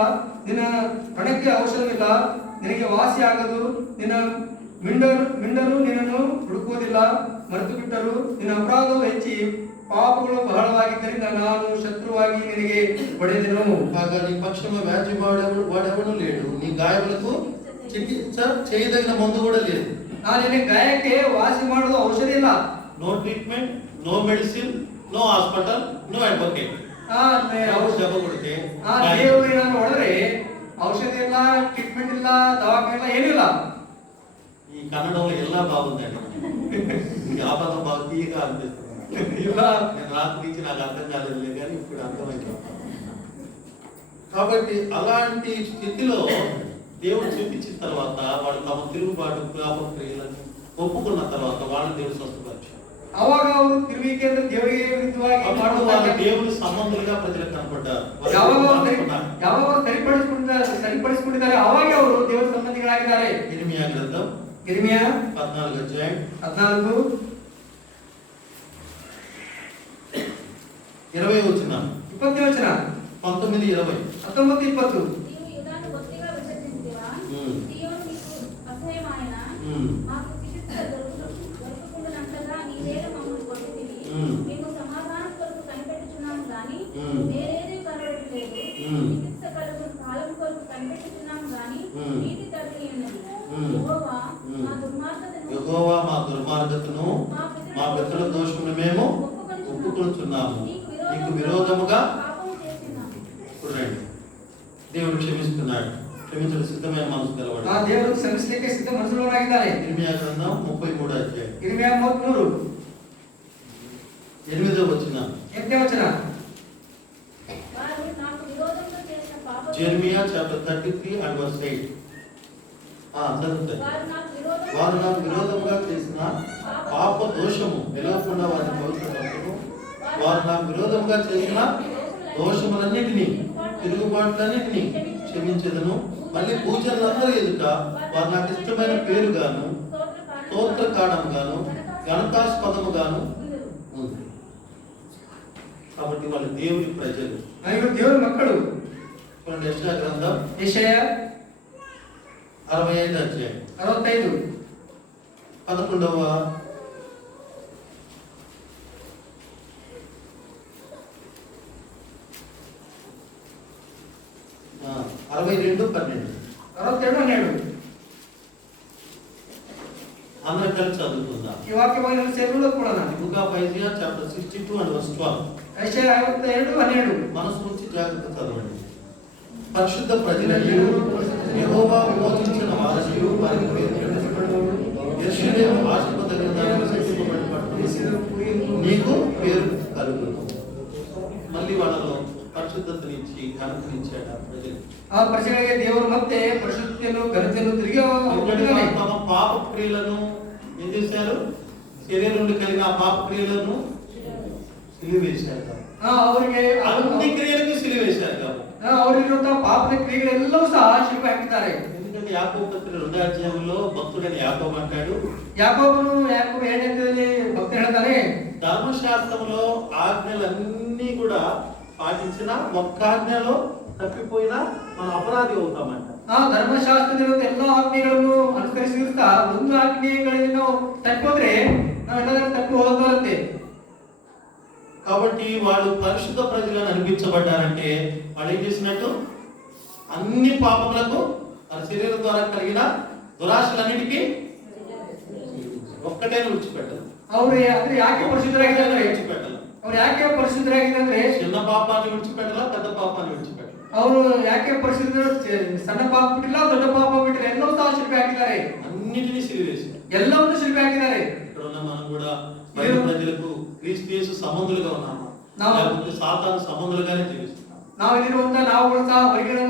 ನಿನ್ನ ಹಣಕ್ಕೆ ಔಷಧವಿಲ್ಲ, ನಿನಗೆ ವಾಸಿ ಆಗದು, ನಿನ್ನ ಮಿಂಡರು ನಿನ್ನನ್ನು ಹುಡುಕುವುದಿಲ್ಲ, ಮರೆತು ಬಿಟ್ಟರು, ನಿನ್ನ ಅಪರಾಧವು ಹೆಚ್ಚಿ ಪಾಪಗಳು ಬಹಳವಾಗಿದ್ದರಿಂದ ನಾನು ಶತ್ರುವಾಗಿ ನಿನಗೆ ಹೊಡೆದೆನು. కాగా నీ పక్షము వ్యాధి వాడెవడు లేడు, నీ గాయములకు చికిత్స చేయదగిన మందు కూడా లేదు. ನಿನ್ನ ಗಾಯಕ್ಕೆ ವಾಸಿ ಮಾಡೋದು ಔಷಧಿ ಇಲ್ಲ. No treatment, no medicine, no hospital, no advocate. దెబ్బ కొడితే ದೇವರು ನಾನು ಹೊಡೆದ್ರೆ ಔಷಧಿ ಇಲ್ಲ, ಟ್ರೀಟ್ಮೆಂಟ್ ಇಲ್ಲ, ದವಾಖಾನೆ ಇಲ್ಲ, ಏನಿಲ್ಲ. ఈ కన్నడంలో ఎలా బాగుందండి, ఈ ఆపదం బాగా తీయగా అనిపిస్తుంది. ಇಲ್ಲ నేను రాత్రి నుంచి నాకు అర్థం కాలేదు కానీ ఇప్పుడు అర్థమైంది. కాబట్టి అలాంటి స్థితిలో దేవుడు చూపించిన తర్వాత వాళ్ళు తమ తిరుగుబాటు పాపం క్రియలను ఒప్పుకున్న తర్వాత వాళ్ళ దేవుడు స్వస్థపరిచారు. ಅವಾಗ ಅವರು ತಿರುವಿಕೆ ಅಂದ್ರೆ ದೇವರಿಗೆ ವಿರುದ್ಧವಾಗಿ అప్పుడు వాళ్ళు దేవుని సంబంధులుగా ప్రజలకు కనపడ్డారు. ಯಾವಾಗ ಸರಿಪಡಿಸಿಕೊಂಡಿದ್ದಾರೆ ಅವಾಗ ಅವರು ದೇವರ ಸಂಬಂಧಿಗಳಾಗಿದ್ದಾರೆ. ఇర్మియా గ్రంథం ఇర్మియా 14 అధ్యాయం 14 20 వచనం 20 వచనం 19 20 19 20 నీవు యూదాను బొత్తిగా విసర్జించితివా? ఉమ్. సీయోను నీకు అసహ్యమాయెనా? ఉమ్. మాకు చికిత్స దొరకకుండానంతగా నీవేళ మమ్మల్ని కొట్టితివి. ఉమ్. మేము సమాధానం కొరకు కనిపెట్టుచున్నాము గాని ఉమ్. వేరేదీ కనబడట్లేదు. ఉమ్. చికిత్స కలుగు కాలం కొరకు కనిపెట్టుచున్నాము గాని ఉమ్. నీతి తగిలి ఉన్నది. ఉమ్. యెహోవా ఉమ్. మా దుర్మార్గతను యెహోవా మా దుర్మార్గతను మా పితరుల దోషమును మేము ఒప్పుకొనుచున్నాము. నీకు విరోధముగా పాపము చేస్తున్నాము. ఇప్పుడు రండి. దేవుడు క్షమిస్తున్నాడు. క్షమించడం సిద్ధమైన మనసు ಆ కలవాడు. ದೇವರು ಕ್ಷಮಿಸಲಿಕ್ಕೆ ಸಿದ್ಧ ಮನಸ್ಸುಳ್ಳವನಾಗಿದ್ದಾನೆ. ఇర్మియా గ్రంథం 33 అధ్యాయం ఇర్మియా 33 8వ వచనం. 8వ వచనం వారు నాకు విరోధంగా చేసిన పాపము జెర్మియా చాప్టర్ 33 and verse 8. చదువుతాయి. వారు నాకు విరోధముగా చేసిన పాప దోషము నిలవకుండా వారిని పవిత్రపరచును. వారు నాకు విరోధముగా చేసిన దోషములన్నిటినీ తిరుగుబాట్లన్నిటినీ క్షమించదను. మళ్ళీ పూజలందరూ ఎదుట వారు నాకు ఇష్టమైన పేరుగాను స్తోత్రకాడముగాను గణకాస్పదముగాను ఉంది. కాబట్టి వాళ్ళు దేవుని ప్రజలు. ఇವರು దేవుని మಕ್ಕಳು. చూడండి యెషయా గ్రంథం యెషయా 65 అధ్యాయం 65 11వ 62 12 62 అందరం కలిసి చదువుకుందాం. ఈ వాక్యమైన సేవలో కూడా book of Isaiah chapter 62 and verse 12. యెషయా 52 12 మనసు నుంచి జాగ్రత్త చదవండి. పరిశుద్ధ ప్రజలను యెహోవా విమోచించిన వారసులు వారికి పేరు పెట్టబడు. యెరూషలేము ఆశీర్వాదకరమైన దానిని సృష్టింపబడిన పట్టణం నీకు పేరు కలుగును. మళ్ళీ వాళ్ళలో పరిశుద్ధతనిచ్చి ఘనతనిచ్చాడు ఆ ప్రజలు. ఆ ప్రజಗಳಿಗೆ ದೇವರು ಮತ್ತೆ ಪರಿಶುದ್ಧತೆಯನ್ನು ಘನತೆಯನ್ನು ತಿರುಗಿ ఎందుకంటే తమ పాప క్రియలను ఏం చేశారు? శరీరంలో కలిగిన ఆ పాప క్రియలను సిలువేశారు. ಅವರಿಗೆ అన్ని క్రియలకు సిలువేశారు కాబట్టి ಅವರಿರುವಂತಹ ಪಾಪದ ಕ್ರಿಯೆಗಳೆಲ್ಲವೂ ಸಹ ಶಿಲುಬೆ ಹಾಕಿದ್ದಾರೆ. ఎందుకంటే యాకోబు పత్రిక 2వ అధ్యాయంలో భక్తుడైన యాకోబు అంటాడు, యాకోబు 7వ భక్తుడు ಹೇಳ್ತಾನೆ, ధర్మశాస్త్రంలో ఆజ్ఞలన్నీ కూడా పాటించిన ఒక్క ఆజ్ఞలో తప్పిపోయినా మనం అపరాధి అవుతామంట. ಧರ್ಮಶಾಸ್ತ್ರದಲ್ಲಿರುವ ಎಲ್ಲ ಆಜ್ಞೆಗಳನ್ನು ಅನುಸರಿಸಿರುತ್ತಾ ಒಂದು ಆಜ್ಞೆಗಳಲ್ಲಿ ನಾವು ತಪ್ಪೋದ್ರೆ ನಾವೆಲ್ಲರೂ ತಪ್ಪು ಹೋದಂತೆ. కాబట్టి వాళ్ళు పరిశుద్ధ ప్రజలను అనిపించబడ్డారంటే వాళ్ళు ఏం చేసినట్టు అన్ని పాపములకు ఆ శరీరం ద్వారా కలిగిన దురాశలన్నిటికీ ఒక్కటే విడిచిపెట్టాలి. ಅವರು ಅಂದ್ರೆ ಯಾಕೆ ಪರಿಶುದ್ಧರಾಗಿದ್ದಾರೆ? విడిచిపెట్టాలి. ಅವ್ರು ಯಾಕೆ ಪರಿಶುದ್ಧರಾಗಿದ್ದಾರೆ? చిన్న పాపాన్ని విడిచిపెట్టాలా, పెద్ద పాపాన్ని విడిచిపెట్టాలి. ಅವರು ಯಾಕೆ ಪರಿಶುದ್ಧ? ಸಣ್ಣ ಪಾಪ ಬಿಟ್ಟಿಲ್ಲ, ದೊಡ್ಡ ಪಾಪ ಬಿಟ್ಟಿಲ್ಲ, ಎಲ್ಲವೂ ಸಹ ಶಿಲ್ಪೆ ಹಾಕಿದ್ದಾರೆ. అన్నిటినీ సిలివేసి ಎಲ್ಲವನ್ನೂ ಶಿಲ್ಪೆ ಹಾಕಿದ್ದಾರೆ. ఇక్కడ ఉన్న మనం కూడా బయట ప్రజలకు క్రీస్తు యేసు సంబంధులుగా ఉన్నాము, లేకపోతే సాతాను సంబంధులుగానే జీవిస్తున్నాం. ನಾವಿರುವಂತ ನಾವುಗಳು ಸಹ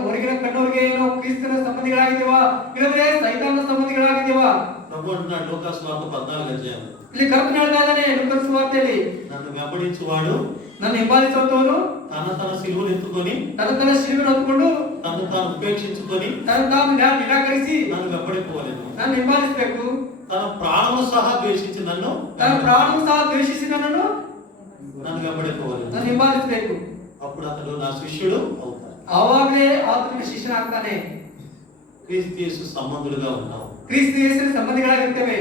ಹೊರಗಿನ ಕಣ್ಣವರಿಗೆ ನಾವು ಕ್ರಿಸ್ತನ ಸಂಬಂಧಿಗಳಾಗಿದ್ದೇವಾ, ಇಲ್ಲದ್ರೆ ಸೈತಾನನ ಸಂಬಂಧಿಗಳಾಗಿದ್ದೇವಾ? ప్రభు అంటున్నాడు లూకాసు వార్త 14వ అధ్యాయం, ಇಲ್ಲಿ ಕರ್ತನು ಹೇಳ್ತಾ ಇದ್ದಾನೆ ಲೂಕಾಸ್ ಸುವಾರ್ತೆಯಲ್ಲಿ, నన్ను వెంబడించువాడు ನನ್ನ ಹಿಂಬಾಲಿಸುವಂತವನು తన సిలువను ఎత్తుకొని ತನ್ನ ಶಿಲುಬೆಯನ್ನು ಹೊತ್ತುಕೊಂಡು తను తాను ఉపేక్షించుకొని ತಾನು ನಿರಾಕರಿಸಿ నన్ను వెంబడిపోలేదు. ನಾನು ಹಿಂಬಾಲಿಸಬೇಕು. తన ప్రాణము సహా ద్వేషించి నన్ను ಪ್ರಾಣವು ಸಹ ದ್ವೇಷಿಸಿ ನನ್ನನ್ನು వెంబడిపోలేదు. ನಾನು ಹಿಂಬಾಲಿಸಬೇಕು. అప్పుడు అతడు నా శిష్యుడు అవుతాడు. ಆವಾಗಲೇ ಆತನಿಗೆ ಶಿಷ್ಯನಾಗ್ತಾನೆ. క్రీస్తు యేసు సంబంధులుగా ఉన్నావు. ಕ್ರಿಸ್ತ ಯೇಸುವಿನ ಸಂಬಂಧಿಗಳಾಗಿರ್ತೇವೆ.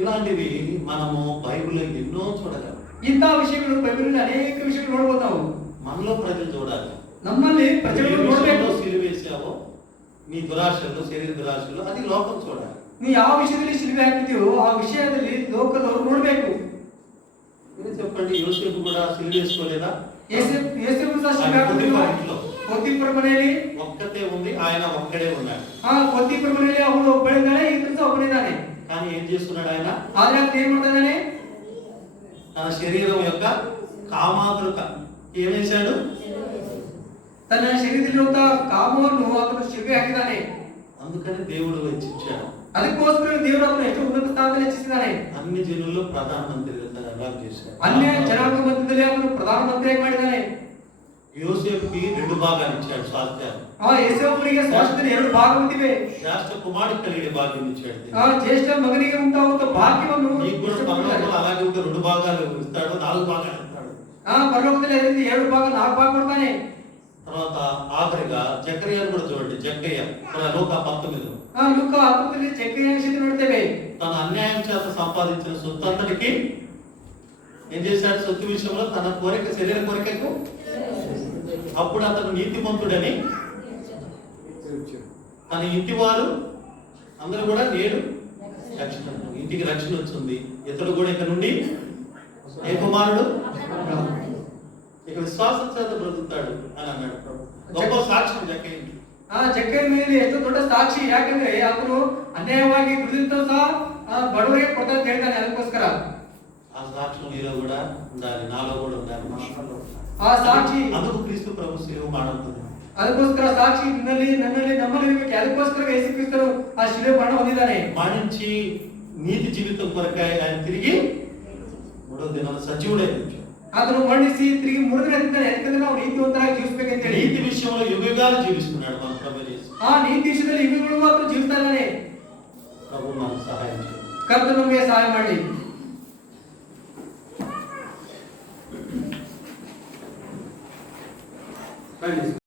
ఇలాంటివి మనము బైబిల్లో ఎన్నో చూడగలం. ಇಂತಹ ವಿಷಯಗಳು ಬೈಬಲ್ನಲ್ಲಿ ಅನೇಕ ವಿಷಯಗಳು ನೋಡಬಹುದು ನಾವು. మనలో ప్రజలు చూడాలి. ನಮ್ಮಲ್ಲಿ ಪ್ರಜೆಗಳು ನೋಡಬೇಕು. సిలువేసావో నీ దురాశలు, శరీర దురాశలు, అది లోకం చూడాలి. ನೀ ಯಾವ ವಿಷಯದಲ್ಲಿ ಶಿಲುಬೆ ಹಾಕಿದೆಯೋ ಆ ವಿಷಯದಲ್ಲಿ ಲೋಕದವರು ನೋಡಬೇಕು. మీరు చెప్పండి, యోసేపు కూడా సిలువేసుకోలేదా? యేసేపు ಸಹ ಶಿಲುಬೆ ಹಾಕಿದ್ರು. ಪೋತಿಫರ ಮನೆಯಲ್ಲಿ ఒక్కతే ఉంది, ఆయన ఒక్కడే ఉన్నాడు. ಪೋತಿಫರ ಮನೆಯಲ್ಲಿ ಅವಳು ಒಬ್ಬಳಿದ್ದಾಳೆ, ಈತನು ಸಹ ಒಬ್ಬನಿದ್ದಾನೆ. కానీ ఏం చేస్తున్నాడు ఆయన? ಆದ್ರೆ ಆತ ಏನ್ ಮಾಡ್ತಾ ಇದ್ದಾನೆ? తన శరీరం యొక్క కామాతులు ఏమేశాడు? ತನ್ನ ಶರೀರದಲ್ಲಿರುವಂತಹ ಕಾಮವನ್ನು ಆತನು ಶಿಲುಬೆ ಹಾಕಿದ್ದಾನೆ. అందుకని దేవుడు వెచ్చించాడు. ಅದಕ್ಕೋಸ್ಕರ ದೇವರು ಆತನು ಎಷ್ಟು ಉನ್ನತ ಸ್ಥಾನದಲ್ಲಿ ಹೆಚ್ಚಿಸಿದ್ದಾನೆ. అన్ని జనుల్లో ప్రధానమంత్రిగా చేశాడు. ಅನ್ಯ ಜನಾಂಗ ಮಧ್ಯದಲ್ಲಿ ಆತನು ಪ್ರಧಾನಮಂತ್ರಿಯಾಗಿ ಮಾಡಿದ್ದಾನೆ. యోసేపుకి 2 భాగాలు ఇచ్చాడు స్వాస్థ్యాలు. ಯೇಸೋವನಿಗೆ ಸ್ವಾಸ್ಥ್ಯದಲ್ಲಿ 2 ಭಾಗವಿವೆ. జ్యేష్ఠ కుమారుడికి కలిగే భాగ్యం ఇచ్చాడు. ಜ್ಯೇಷ್ಠ ಮಗನಿಗೆ ಉಂಟಾಗುತ್ತ ಭಾಗ್ಯವನ್ನು నీకు కూడా పరలోకంలో అలాగే ఉంటే 2 భాగాలు ఇస్తాడు, 4 భాగాలు ఇస్తాడు. పరలోకದಲ್ಲಿ 2 ಭಾಗ 4 ಭಾಗ ಕೊಡ್ತಾನೆ. తర్వాత ఆఖరిగా జకర్యాను కూడా చూడండి. జక్కయ్య లూకా 19 ಲೂಕ 10ರಲ್ಲಿ ಜಕ್ಕಯ್ಯನ ವಿಷಯ ನೋಡ್ತೇವೆ. తన అన్యాయం చేత సంపాదించిన సొత్తంతటికి ఏం చేశాడు? సొత్తు విషయంలో తన కోరిక, శరీర కోరికకు అప్పుడు అతను నీతిమంతుడని తన ఇంటి వారు అందరూ కూడా నేడు రక్షణ, ఇంటికి రక్షణ వచ్చింది. ఇతడు కూడా ఇక నుండి ఏ కుమారుడు ఇక విశ్వాసం చేత బ్రతుకుతాడు అని అన్నాడు ప్రభు. గొప్ప సాక్ష్యం జక్కయ్యకి. ಜಕ್ಕಯ್ಯನ ಮೇಲೆ ಎಷ್ಟು ದೊಡ್ಡ ಸಾಕ್ಷಿ, ಯಾಕಂದ್ರೆ ಅವನು ಅನ್ಯಾಯವಾಗಿ ದುಡಿದಿದ್ದು ಸಹ ಬಡವರಿಗೆ ಕೊಡ್ತಾ ಅಂತ ಹೇಳ್ತಾನೆ. ಅದಕ್ಕೋಸ್ಕರ ఆ సాక్ష్యం నీలో కూడా ఉండాలి, నాలో కూడా ఉండాలి, మనలో. ಆ ಸಾಕ್ಷಿ అందుకు క్రీస్తు ప్రభు శిలువ ಮಾಡುತ್ತದೆ. ಅದಕ್ಕೋಸ್ಕರ ಸಾಕ್ಷಿ ನನ್ನಲ್ಲಿ ನಮ್ಮಲ್ಲಿ ಇರಬೇಕು. ಅದಕ್ಕೋಸ್ಕರ ಯೇಸು ಕ್ರಿಸ್ತನು ಆ ಶಿಲುಬೆ ಮರಣ ಹೊಂದಿದ್ದಾನೆ. మరణించి నీతి జీవితం కొరకై ఆయన తిరిగి 3వ దినాన సజీవుడై వచ్చాడు. ಅದನ್ನು ಮರಣಿಸಿ ತಿರುಗಿ 3 ದಿನ ಇದ್ದಾನೆ. ಯಾಕಂದ್ರೆ ನಾವು ನೀತಿವಂತರಾಗಿ ಜೀವಿಸಬೇಕಂತ ಹೇಳಿ. నీతి విషయంలో యుగాలు జీవిస్తున్నాడు మన ప్రభు యేసు. ಆ ನೀತಿ ವಿಷಯದಲ್ಲಿ ಇವುಗಳು ಮಾತ್ರ ಜೀವಿಸ್ತಾ ಇದ್ದಾನೆ. ప్రభు మనకు సహాయం చేయాలి. ಕರ್ತನು ನಮಗೆ ಸಹಾಯ ಮಾಡಲಿ.